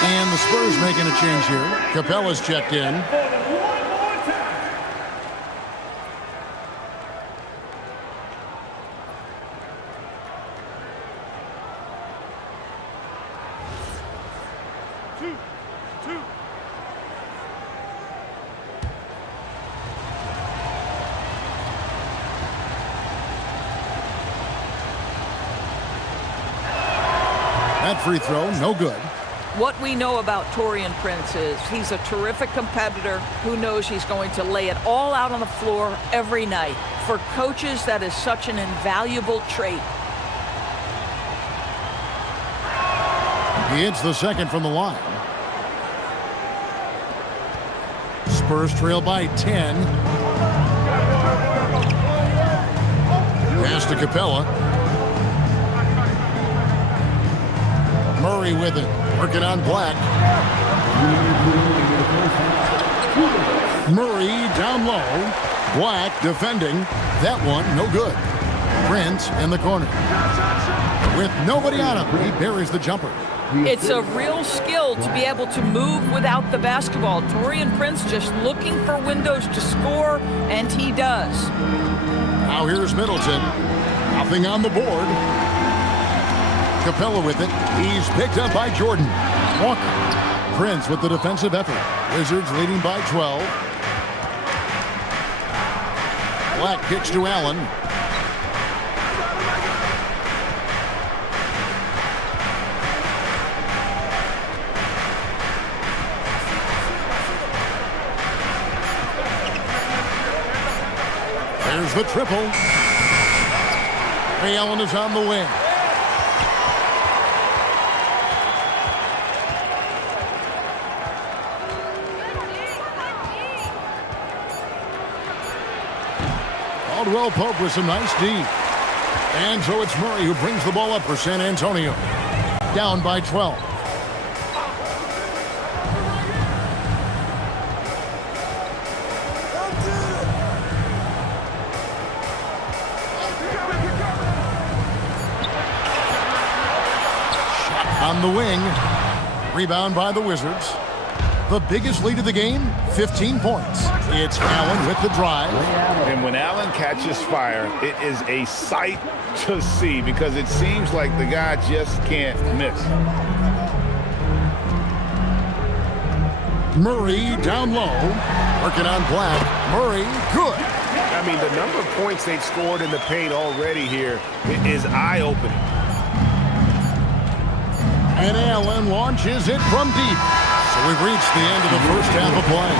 And the Spurs making a change here. Capella's checked in. That free throw, no good. What we know about Taurean Prince is he's a terrific competitor who knows he's going to lay it all out on the floor every night. For coaches, that is such an invaluable trait. He hits the second from the line. Spurs trail by 10. Pass to Capella. Murray with it. Working on Black. Murray down low. Black defending. That one, no good. Prince in the corner. With nobody on him, he buries the jumper. It's a real skill to be able to move without the basketball. Taurean Prince just looking for windows to score, and he does. Now here's Middleton. Nothing on the board. Capella with it. He's picked up by Jordan. Walker. Prince with the defensive effort. Wizards leading by 12. Black kicks to Allen. There's the triple. Ray Allen is on the wing. Caldwell Pope with some nice D. And so it's Murray who brings the ball up for San Antonio. Down by 12. On the wing. Rebound by the Wizards. The biggest lead of the game, 15 points. It's Allen with the drive. And when Allen catches fire, it is a sight to see because it seems like the guy just can't miss. Murray down low. Working on Black. Murray, good. I mean, the number of points they've scored in the paint already here is eye-opening. And Allen launches it from deep. So we've reached the end of the first half of play.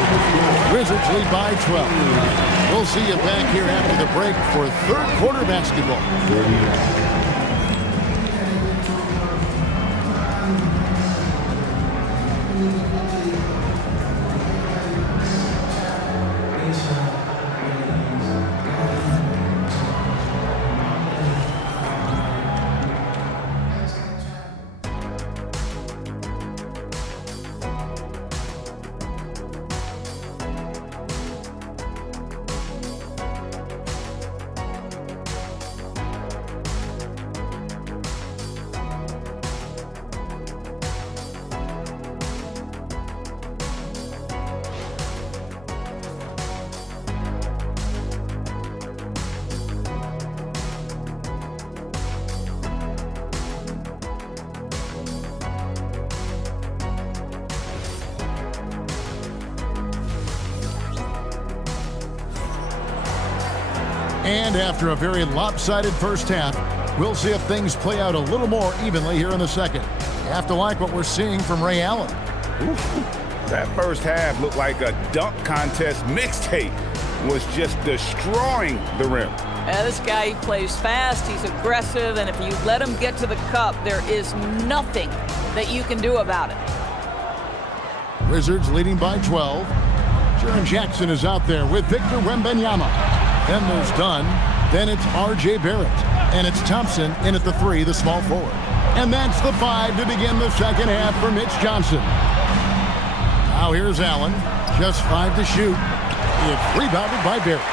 Wizards lead by 12. We'll see you back here after the break for third quarter basketball. And after a very lopsided first half, we'll see if things play out a little more evenly here in the second. You have to like what we're seeing from Ray Allen. That first half looked like a dunk contest mixtape. Was just destroying the rim. Yeah, this guy, he plays fast, he's aggressive, and if you let him get to the cup, there is nothing that you can do about it. Wizards leading by 12. Jaren Jackson is out there with Victor Wembanyama. Then there's Dunn. Then it's R.J. Barrett. And it's Thompson in at the 3, the small forward. And that's the 5 to begin the second half for Mitch Johnson. Now here's Allen. Just 5 to shoot. It's rebounded by Barrett.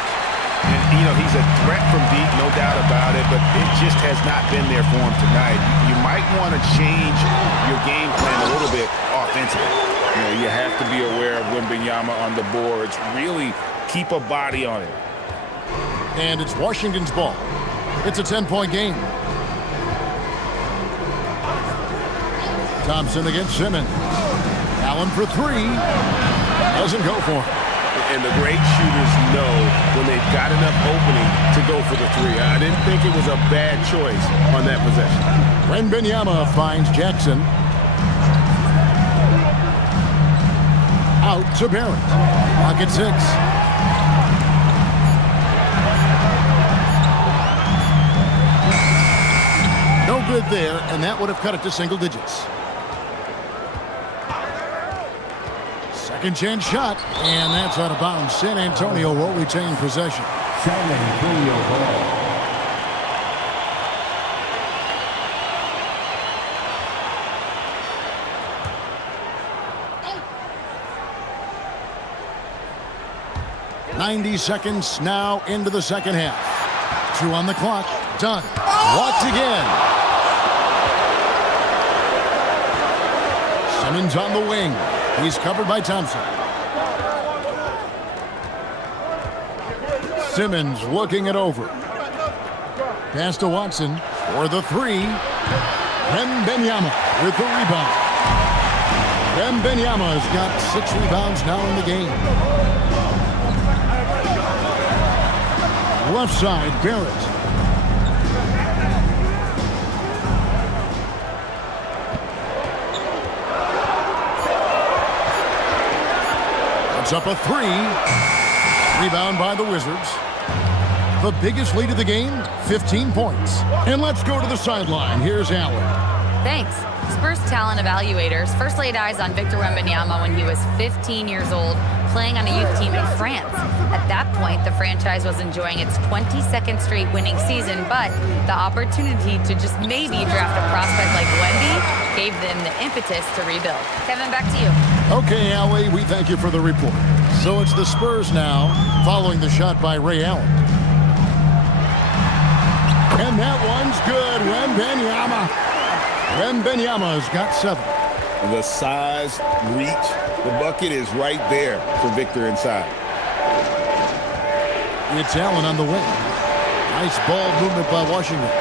And, you know, he's a threat from deep, no doubt about it, but it just has not been there for him tonight. You might want to change your game plan a little bit offensively. You know, you have to be aware of Wembanyama on the boards. Really keep a body on it. And it's Washington's ball. It's a 10-point game. Thompson against Simmons. Allen for 3. Doesn't go for it. And the great shooters know when they've got enough opening to go for the 3. I didn't think it was a bad choice on that possession. Wembanyama finds Jackson. Out to Barrett. Pocket 6. No good there, and that would have cut it to single digits. Second chance shot, and that's out of bounds. San Antonio will retain possession. San Antonio ball. .90 seconds now into the second half. 2 on the clock. Done. Walked again. Simmons on the wing. He's covered by Thompson. Simmons looking it over. Pass to Watson for the 3. Wembanyama with the rebound. Wembanyama has got 6 rebounds now in the game. Left side, Barrett. Puts up a 3. Rebound by the Wizards. The biggest lead of the game, 15 points. And let's go to the sideline. Here's Allen. Thanks. Spurs talent evaluators first laid eyes on Victor Wembanyama when he was 15 years old, playing on a youth team in France. At that point, the franchise was enjoying its 22nd straight winning season, but the opportunity to just maybe draft a prospect like Wemby gave them the impetus to rebuild. Kevin, back to you. Okay, Allie, we thank you for the report. So it's the Spurs now, following the shot by Ray Allen. And that one's good. Wembanyama has got 7. The size, reach, the bucket is right there for Victor inside. It's Allen on the wing. Nice ball movement by Washington.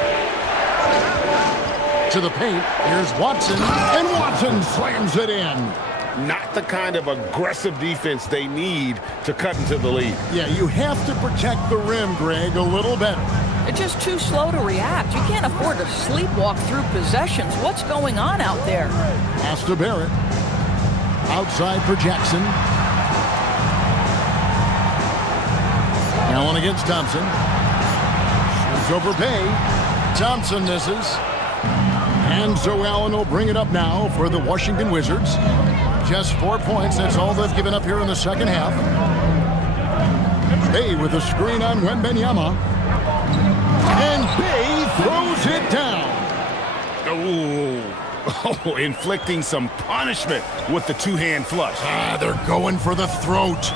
To the paint, here's Watson, and Watson slams it in. Not the kind of aggressive defense they need to cut into the lead. Yeah, you have to protect the rim, Greg, a little better. They're just too slow to react. You can't afford to sleepwalk through possessions. What's going on out there? Pass to Barrett. Outside for Jackson. Allen against Thompson. Shoots over Bay. Thompson misses. And so Allen will bring it up now for the Washington Wizards. Just 4 points. That's all they've given up here in the second half. Bay with a screen on Wembanyama. And Bay throws it down. Oh, inflicting some punishment with the 2-hand flush. They're going for the throat.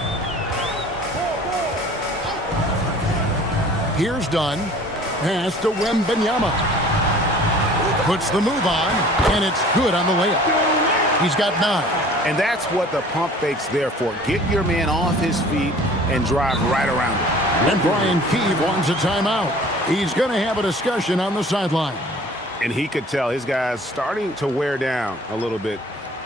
Here's Dunn. Pass to Wembanyama. Puts the move on, and it's good on the layup. He's got 9. And that's what the pump fake's there for. Get your man off his feet and drive right around him. And Brian Keeve wants a timeout. He's going to have a discussion on the sideline. And he could tell his guys starting to wear down a little bit.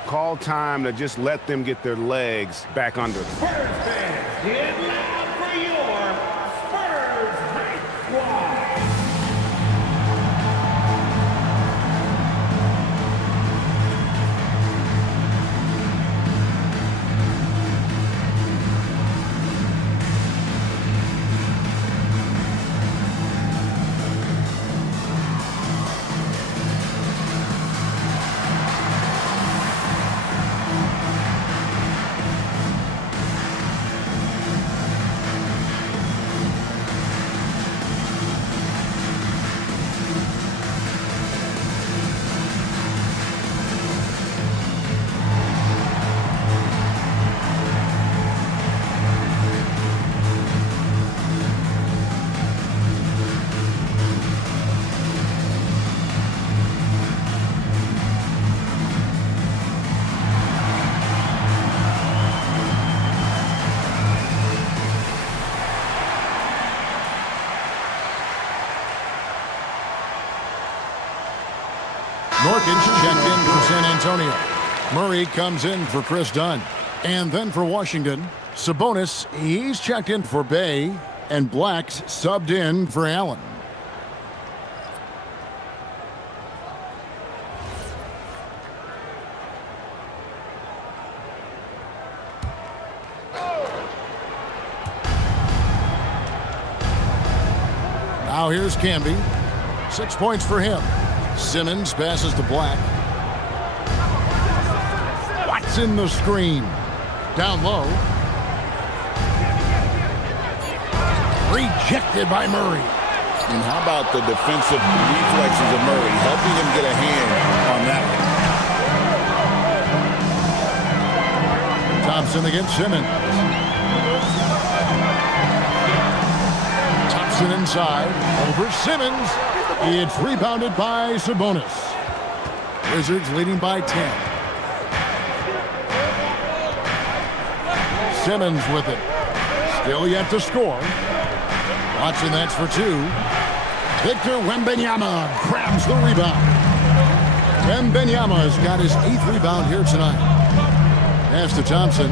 Call time to just let them get their legs back under them. Spurs fans, get loud for your Spurs Norkic checked in for San Antonio. Murray comes in for Chris Dunn. And then for Washington, Sabonis, he's checked in for Bay, and Black's subbed in for Allen. Now here's Camby. 6 points for him. Simmons passes to Black. Watson the screen. Down low. Rejected by Murray. And how about the defensive reflexes of Murray, helping him get a hand on that one. Thompson against Simmons. Thompson inside. Over Simmons. It's rebounded by Sabonis. Wizards leading by 10. Simmons with it. Still yet to score. Watson, that's for 2. Victor Wembanyama grabs the rebound. Wembanyama has got his 8th rebound here tonight. Pass to Thompson.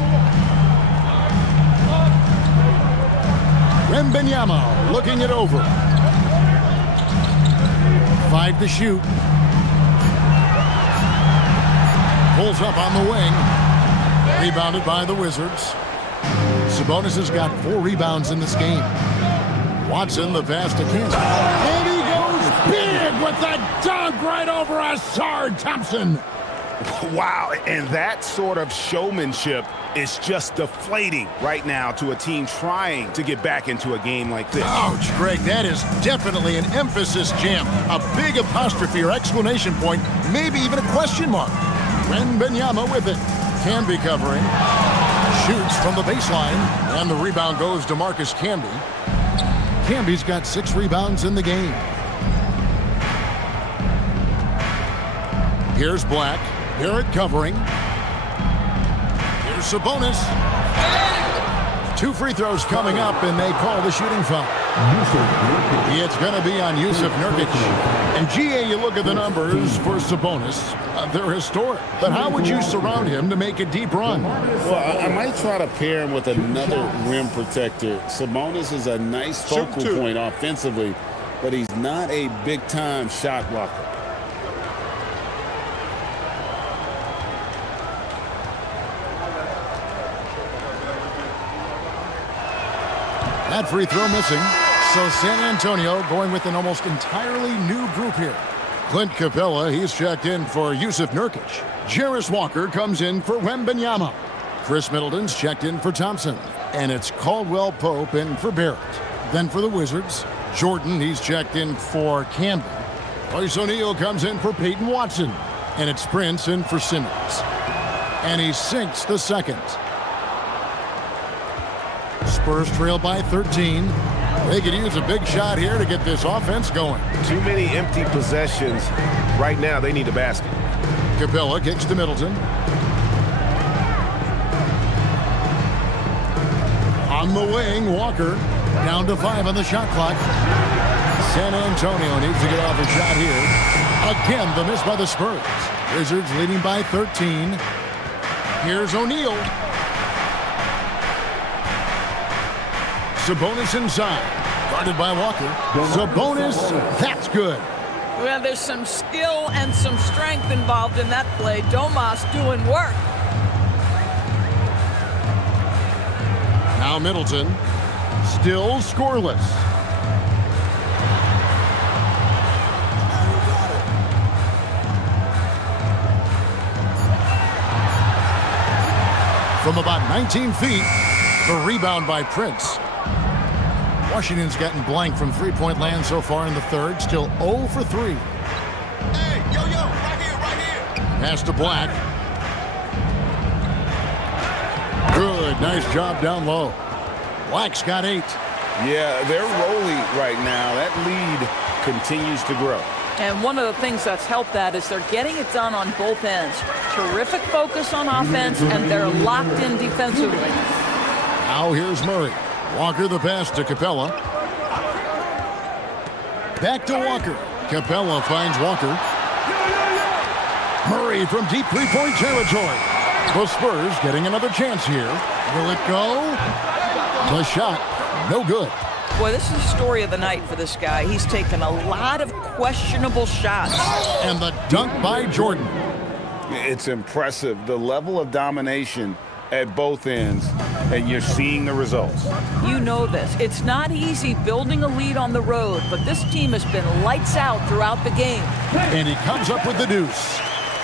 Wembanyama looking it over. 5 to shoot. Pulls up on the wing. Rebounded by the Wizards. Sabonis has got 4 rebounds in this game. Watson, the pass to Kansas. And he goes big with that dunk right over Asard Thompson. Wow, and that sort of showmanship is just deflating right now to a team trying to get back into a game like this. Ouch, Greg, that is definitely an emphasis jam. A big apostrophe or exclamation point, maybe even a question mark. Wembanyama with it. Camby covering. Shoots from the baseline, and the rebound goes to Marcus Camby. Camby's got 6 rebounds in the game. Here's Black. Barrett covering. Here's Sabonis. 2 free throws coming up, and they call the shooting foul. It's going to be on Yusuf Nurkic. And GA, you look at the numbers for Sabonis. They're historic. But how would you surround him to make a deep run? Well, I might try to pair him with another rim protector. Sabonis is a nice focal point offensively, but he's not a big-time shot blocker. That free throw missing. So San Antonio going with an almost entirely new group here. Clint Capella, he's checked in for Yusuf Nurkic. Jarris Walker comes in for Wembanyama. Chris Middleton's checked in for Thompson. And it's Caldwell Pope in for Barrett. Then for the Wizards, Jordan, he's checked in for Camby. Royce O'Neal comes in for Peyton Watson. And it's Prince in for Simmons. And he sinks the second. Spurs trail by 13. They could use a big shot here to get this offense going. Too many empty possessions. Right now, they need a basket. Capella kicks to Middleton. On the wing, Walker. Down to 5 on the shot clock. San Antonio needs to get off a shot here. Again, the miss by the Spurs. Wizards leading by 13. Here's O'Neal. Sabonis inside. Guarded by Walker. Sabonis, that's good. Well, there's some skill and some strength involved in that play. Domas doing work. Now Middleton. Still scoreless. From about 19 feet, the rebound by Prince. Washington's gotten blank from three-point land so far in the third. Still 0 for 3. Hey, yo, right here. Pass to Black. Good, nice job down low. Black's got 8. Yeah, they're rolling right now. That lead continues to grow. And one of the things that's helped that is they're getting it done on both ends. Terrific focus on offense, and they're locked in defensively. Now here's Murray. Walker the pass to Capella. Back to Walker. Capella finds Walker. Murray from deep three-point territory. The Spurs getting another chance here. Will it go? The shot, no good. Boy, this is the story of the night for this guy. He's taken a lot of questionable shots. And the dunk by Jordan. It's impressive, the level of domination at both ends, and you're seeing the results. You know this. It's not easy building a lead on the road, but this team has been lights out throughout the game. And he comes up with the deuce.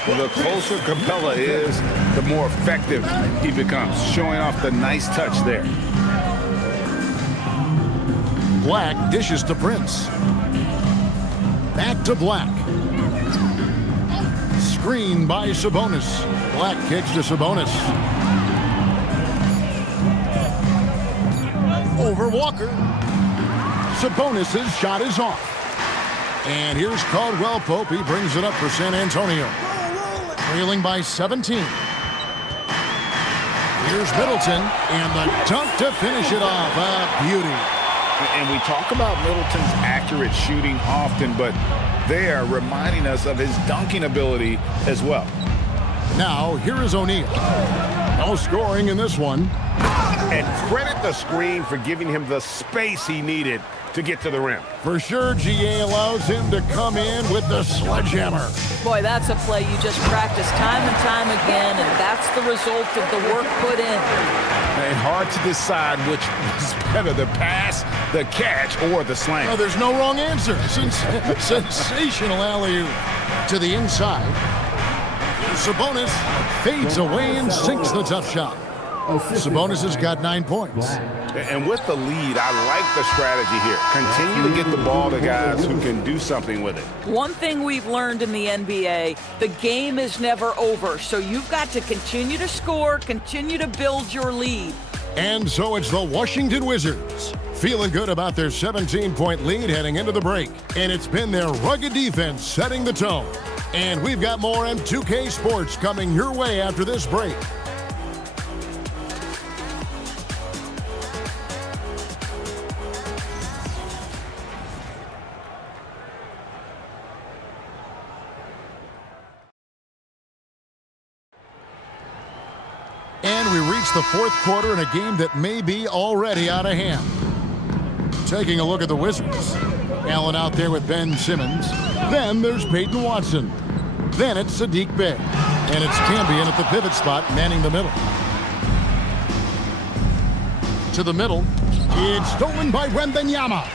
Well, the closer Capella is, the more effective he becomes, showing off the nice touch there. Black dishes to Prince. Back to Black. Screen by Sabonis. Black kicks to Sabonis. Over Walker. Sabonis' shot is off. And here's Caldwell Pope. He brings it up for San Antonio. Trailing by 17. Here's Middleton. And the dunk to finish it off. A beauty. And we talk about Middleton's accurate shooting often, but they are reminding us of his dunking ability as well. Now, here is O'Neal. No scoring in this one. And credit the screen for giving him the space he needed to get to the rim. For sure, GA allows him to come in with the sledgehammer. Boy, that's a play you just practice time and time again, and that's the result of the work put in. And hard to decide which was better, the pass, the catch, or the slam. No, there's no wrong answer. Sensational alley-oop to the inside. Sabonis fades away and sinks the tough shot. Sabonis has got 9 points. And with the lead, I like the strategy here. Continue to get the ball to guys who can do something with it. One thing we've learned in the NBA, the game is never over, so you've got to continue to score, continue to build your lead. And so it's the Washington Wizards, feeling good about their 17-point lead heading into the break. And it's been their rugged defense setting the tone. And we've got more M2K Sports coming your way after this break. And we reach the fourth quarter in a game that may be already out of hand. Taking a look at the Wizards. Allen out there with Ben Simmons. Then there's Peyton Watson. Then it's Sadiq Bey. And it's Cambion at the pivot spot, manning the middle. To the middle. It's stolen by Wembanyama.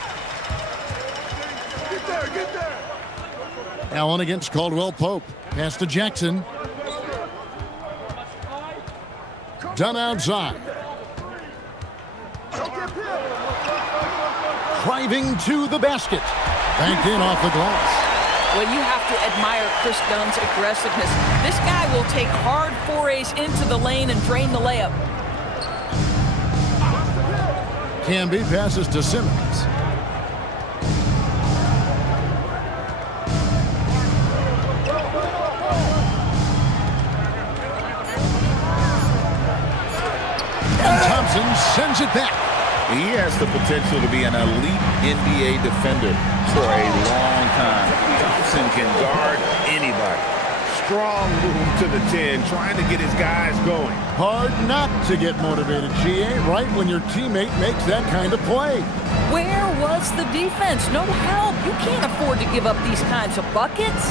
Allen against Caldwell Pope. Pass to Jackson. Done outside. Driving to the basket. Banked in off the glass. Well, you have to admire Chris Dunn's aggressiveness. This guy will take hard forays into the lane and drain the layup. Camby passes to Simmons. And Thompson sends it back. He has the potential to be an elite NBA defender for a long time. Thompson can guard anybody. Strong move to the 10, trying to get his guys going. Hard not to get motivated, GA, right when your teammate makes that kind of play. Where was the defense? No help. You can't afford to give up these kinds of buckets.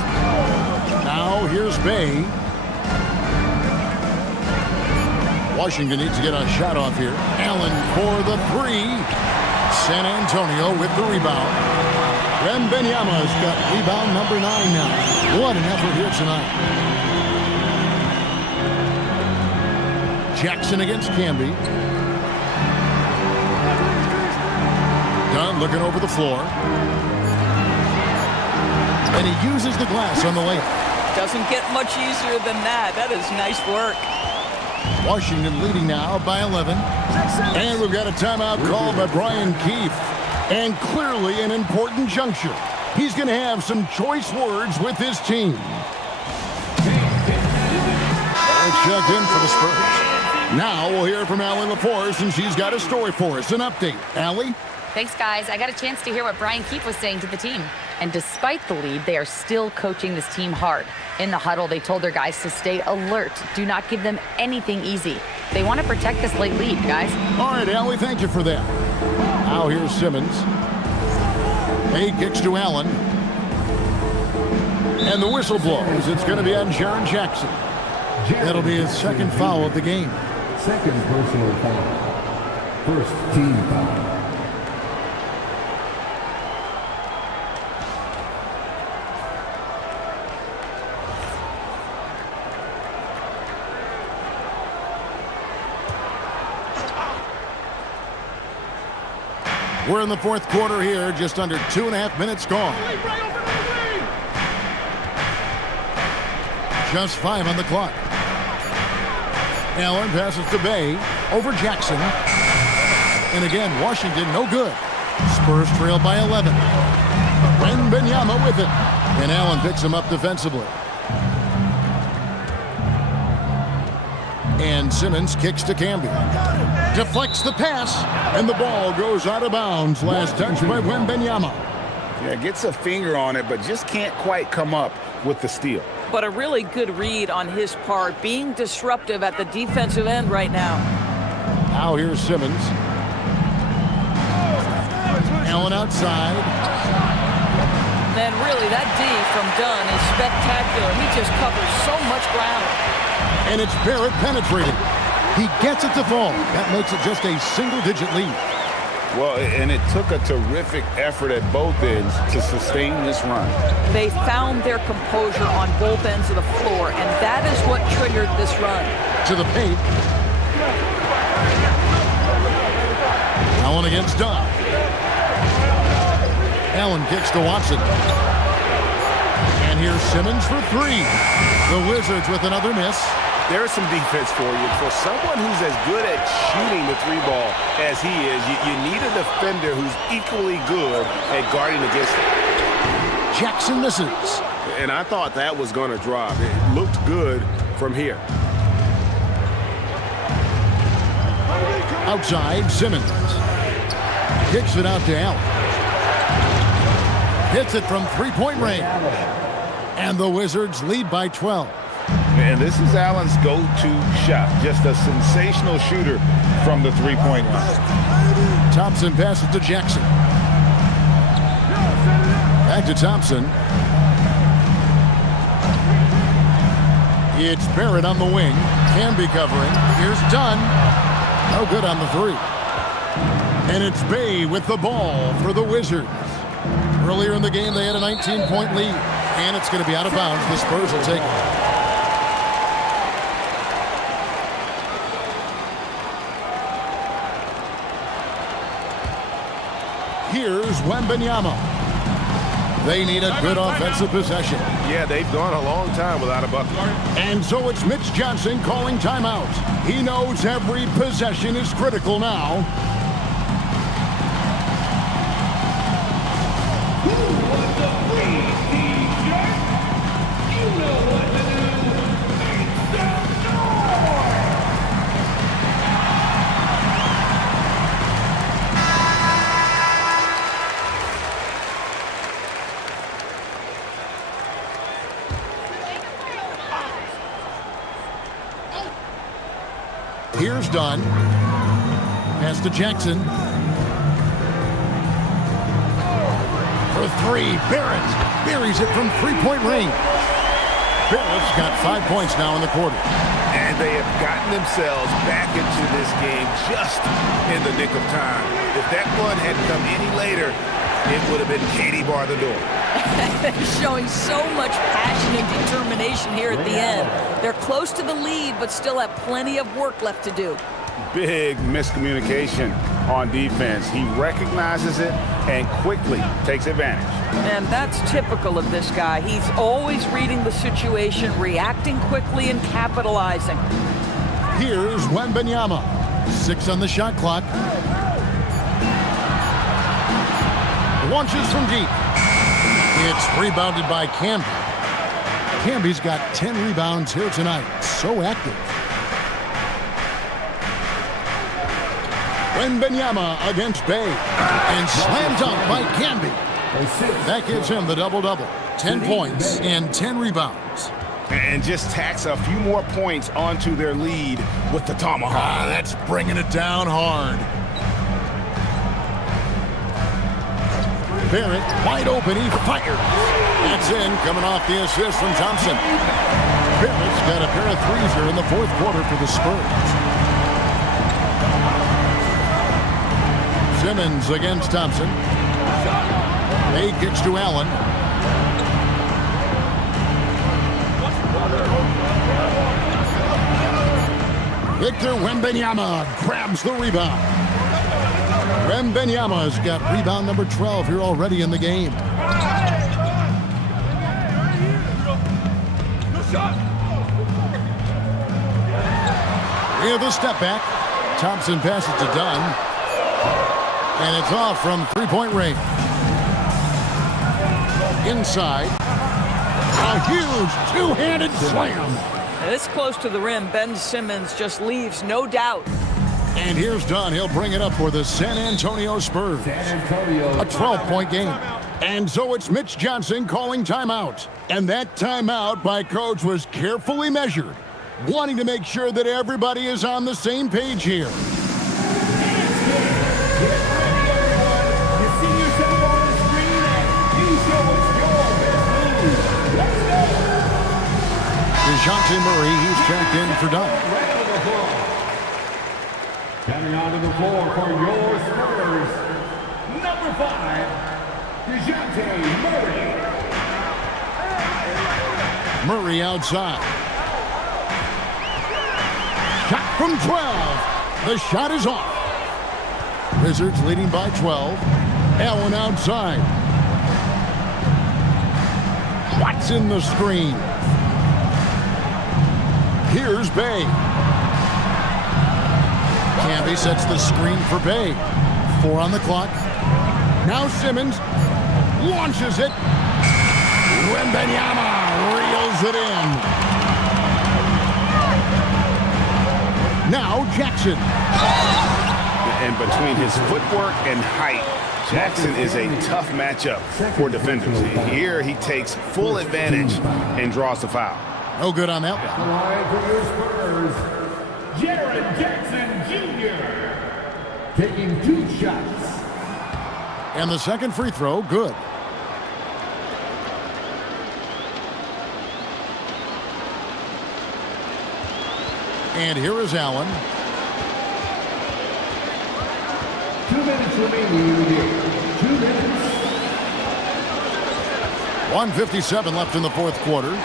Now here's Bey. Washington needs to get a shot off here. Allen for the three. San Antonio with the rebound. Wembanyama's got rebound number 9 now. What an effort here tonight. Jackson against Camby. Dunn looking over the floor. And he uses the glass on the layup. Doesn't get much easier than that. That is nice work. Washington leading now by 11. And we've got a timeout called by Brian Keefe. And clearly an important juncture. He's going to have some choice words with his team. Checked in for the Spurs. Now we'll hear from Allie LaForce, and she's got a story for us. An update. Allie? Thanks, guys. I got a chance to hear what Brian Keefe was saying to the team. And despite the lead, they are still coaching this team hard. In the huddle, they told their guys to stay alert. Do not give them anything easy. They want to protect this late lead, guys. All right, Allie, thank you for that. Now here's Simmons. He kicks to Allen. And the whistle blows. It's going to be on Jaren Jackson. That'll be his second foul of the game. Second personal foul. First team foul. We're in the fourth quarter here, just under 2.5 minutes gone. Just 5 on the clock. Allen passes to Bay, over Jackson. And again, Washington no good. Spurs trail by 11. Wembanyama with it. And Allen picks him up defensively. And Simmons kicks to Camby. Deflects the pass, and the ball goes out of bounds. Last touch by Wembanyama. Yeah, gets a finger on it, but just can't quite come up with the steal. But a really good read on his part, being disruptive at the defensive end right now. Now here's Simmons. Allen outside. And really, that D from Dunn is spectacular. He just covers so much ground. And it's Barrett penetrating. He gets it to fall. That makes it just a single-digit lead. Well, and it took a terrific effort at both ends to sustain this run. They found their composure on both ends of the floor, and that is what triggered this run. To the paint. Allen against Dunn. Allen kicks to Watson. And here's Simmons for 3. The Wizards with another miss. There's some defense for you. For someone who's as good at shooting the 3-ball as he is, you need a defender who's equally good at guarding against it. Jackson misses. And I thought that was going to drop. It looked good from here. Outside, Simmons. Kicks it out to Allen. Hits it from 3-point range. And the Wizards lead by 12. And this is Allen's go-to shot. Just a sensational shooter from the 3-point line. Thompson passes to Jackson. Back to Thompson. It's Barrett on the wing. Camby covering. Here's Dunn. No good on the 3. And it's Bay with the ball for the Wizards. Earlier in the game, they had a 19-point lead. And it's going to be out of bounds. The Spurs will take it. Here's Wembanyama. They need a good offensive possession. Yeah, they've gone a long time without a bucket. And so it's Mitch Johnson calling timeout. He knows every possession is critical now. Here's Dunn. Pass to Jackson. For 3, Barrett buries it from 3-point range. Barrett's got 5 points now in the quarter. And they have gotten themselves back into this game just in the nick of time. If that one had come any later, it would have been Katie bar the door. Showing so much passion and determination here at the end. They're close to the lead, but still have plenty of work left to do. Big miscommunication on defense. He recognizes it and quickly takes advantage. And that's typical of this guy. He's always reading the situation, reacting quickly, and capitalizing. Here's Wembanyama. 6 on the shot clock. Launches from deep. It's rebounded by Camby. Camby's got 10 rebounds here tonight. So active. Wembanyama against Bay. And slam dunk by Canby. That gives him the double-double. 10 points and 10 rebounds. And just tacks a few more points onto their lead with the tomahawk. That's bringing it down hard. Barrett wide open, he fires. That's in, coming off the assist from Thompson. Barrett's got a pair of threes here in the fourth quarter for the Spurs. Simmons against Thompson. Bay kicks to Allen. Victor Wembanyama grabs the rebound. Wembanyama's got rebound number 12 here already in the game. We have a step back. Thompson passes to Dunn. And it's off from three-point range. Inside. A huge two-handed slam. This close to the rim, Ben Simmons just leaves, no doubt. And here's Dunn. He'll bring it up for the San Antonio Spurs. A 12-point game. And so it's Mitch Johnson calling timeout. And that timeout by Coach was carefully measured, wanting to make sure that everybody is on the same page here. DeJounte Murray, he's checked in for Dunn. Coming onto the floor for your Spurs, number 5, DeJounte Murray. Murray outside. Shot from 12. The shot is off. Wizards leading by 12. Allen outside. Watson the screen. Here's Bay. Canby sets the screen for Bay. 4 on the clock. Now Simmons launches it. Wembanyama reels it in. Now Jackson. And between his footwork and height, Jackson is a tough matchup for defenders. Here he takes full advantage and draws the foul. No good on that The line for your Spurs, Jaren Jackson Jr. taking 2 shots. And the second free throw, good. And here is Allen. 2 minutes remaining in the game. 2 minutes. 1:57 left in the fourth quarter.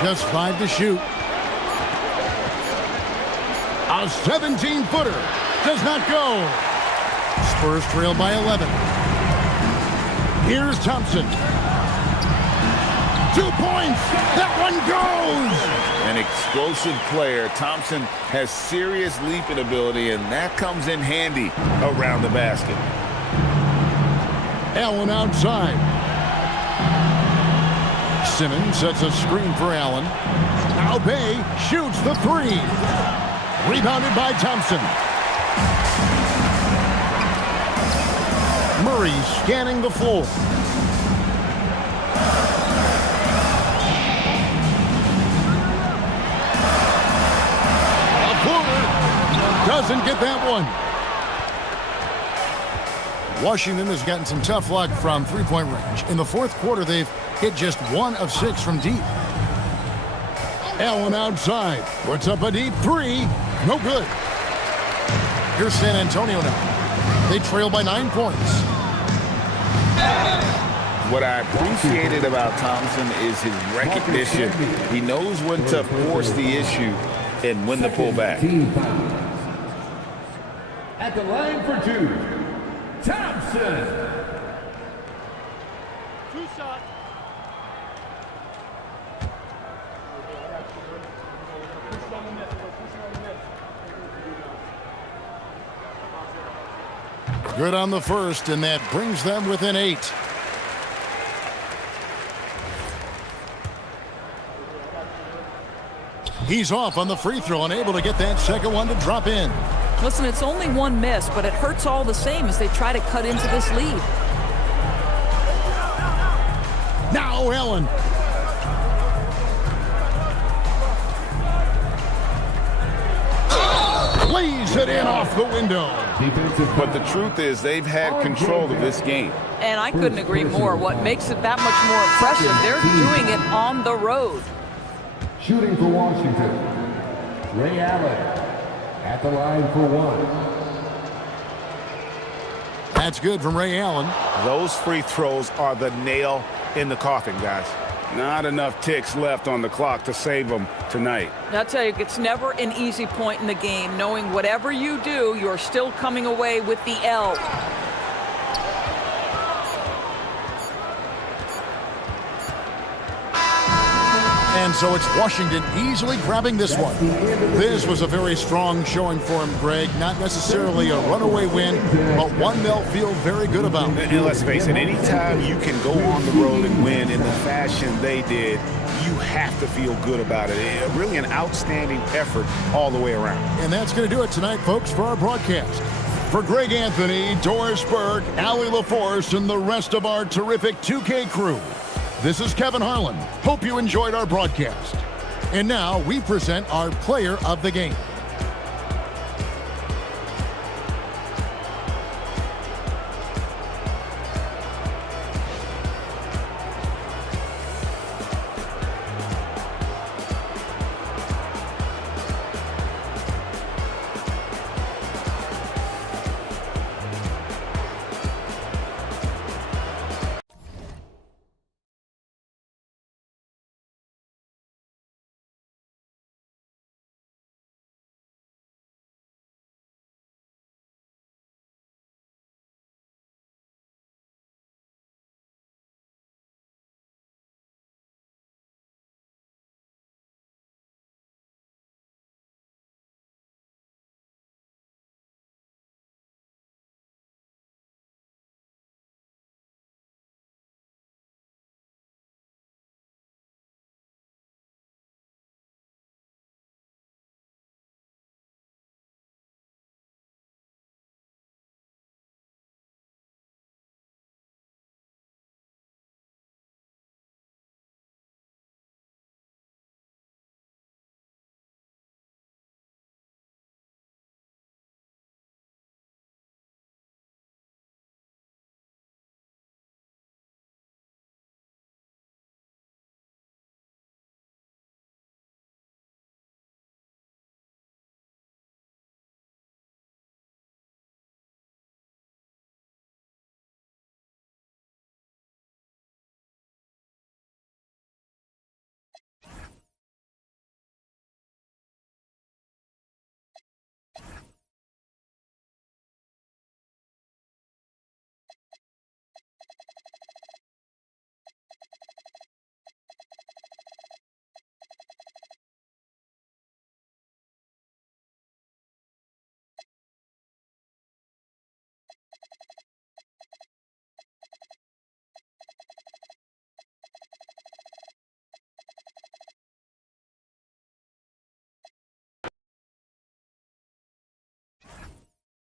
Just 5 to shoot. A 17-footer does not go. Spurs trail by 11. Here's Thompson. 2 points. That one goes. An explosive player. Thompson has serious leaping ability, and that comes in handy around the basket. Allen outside. Simmons sets a screen for Allen. Now Bay shoots the 3. Rebounded by Thompson. Murray scanning the floor. A floater. Doesn't get that one. Washington has gotten some tough luck from three-point range. In the fourth quarter, they've hit just 1 of 6 from deep. Allen outside. Puts up a deep 3. No good. Here's San Antonio now. They trail by 9 points. What I appreciated about Thompson is his recognition. He knows when to force the issue and when to pull back. At the line for 2, Thompson. 2 shots. Good on the first, and that brings them within 8. He's off on the free throw, unable to get that second one to drop in. Listen, it's only one miss, but it hurts all the same as they try to cut into this lead. Now Allen. Lays it in off the window. But the truth is they've had control of this game. And I couldn't agree more. What makes it that much more impressive, they're doing it on the road. Shooting for Washington, Ray Allen at the line for one. That's good from Ray Allen. Those free throws are the nail in the coffin, guys. Not enough ticks left on the clock to save them tonight. I'll tell you, it's never an easy point in the game, knowing whatever you do, you're still coming away with the L. And so it's Washington easily grabbing this one. This was a very strong showing for him, Greg. Not necessarily a runaway win, but one they'll feel very good about. And let's face it, anytime you can go on the road and win in the fashion they did, you have to feel good about it. Really an outstanding effort all the way around. And that's going to do it tonight, folks, for our broadcast. For Greg Anthony, Doris Burke, Allie LaForce, and the rest of our terrific 2K crew, this is Kevin Harlan. Hope you enjoyed our broadcast. And now we present our player of the game.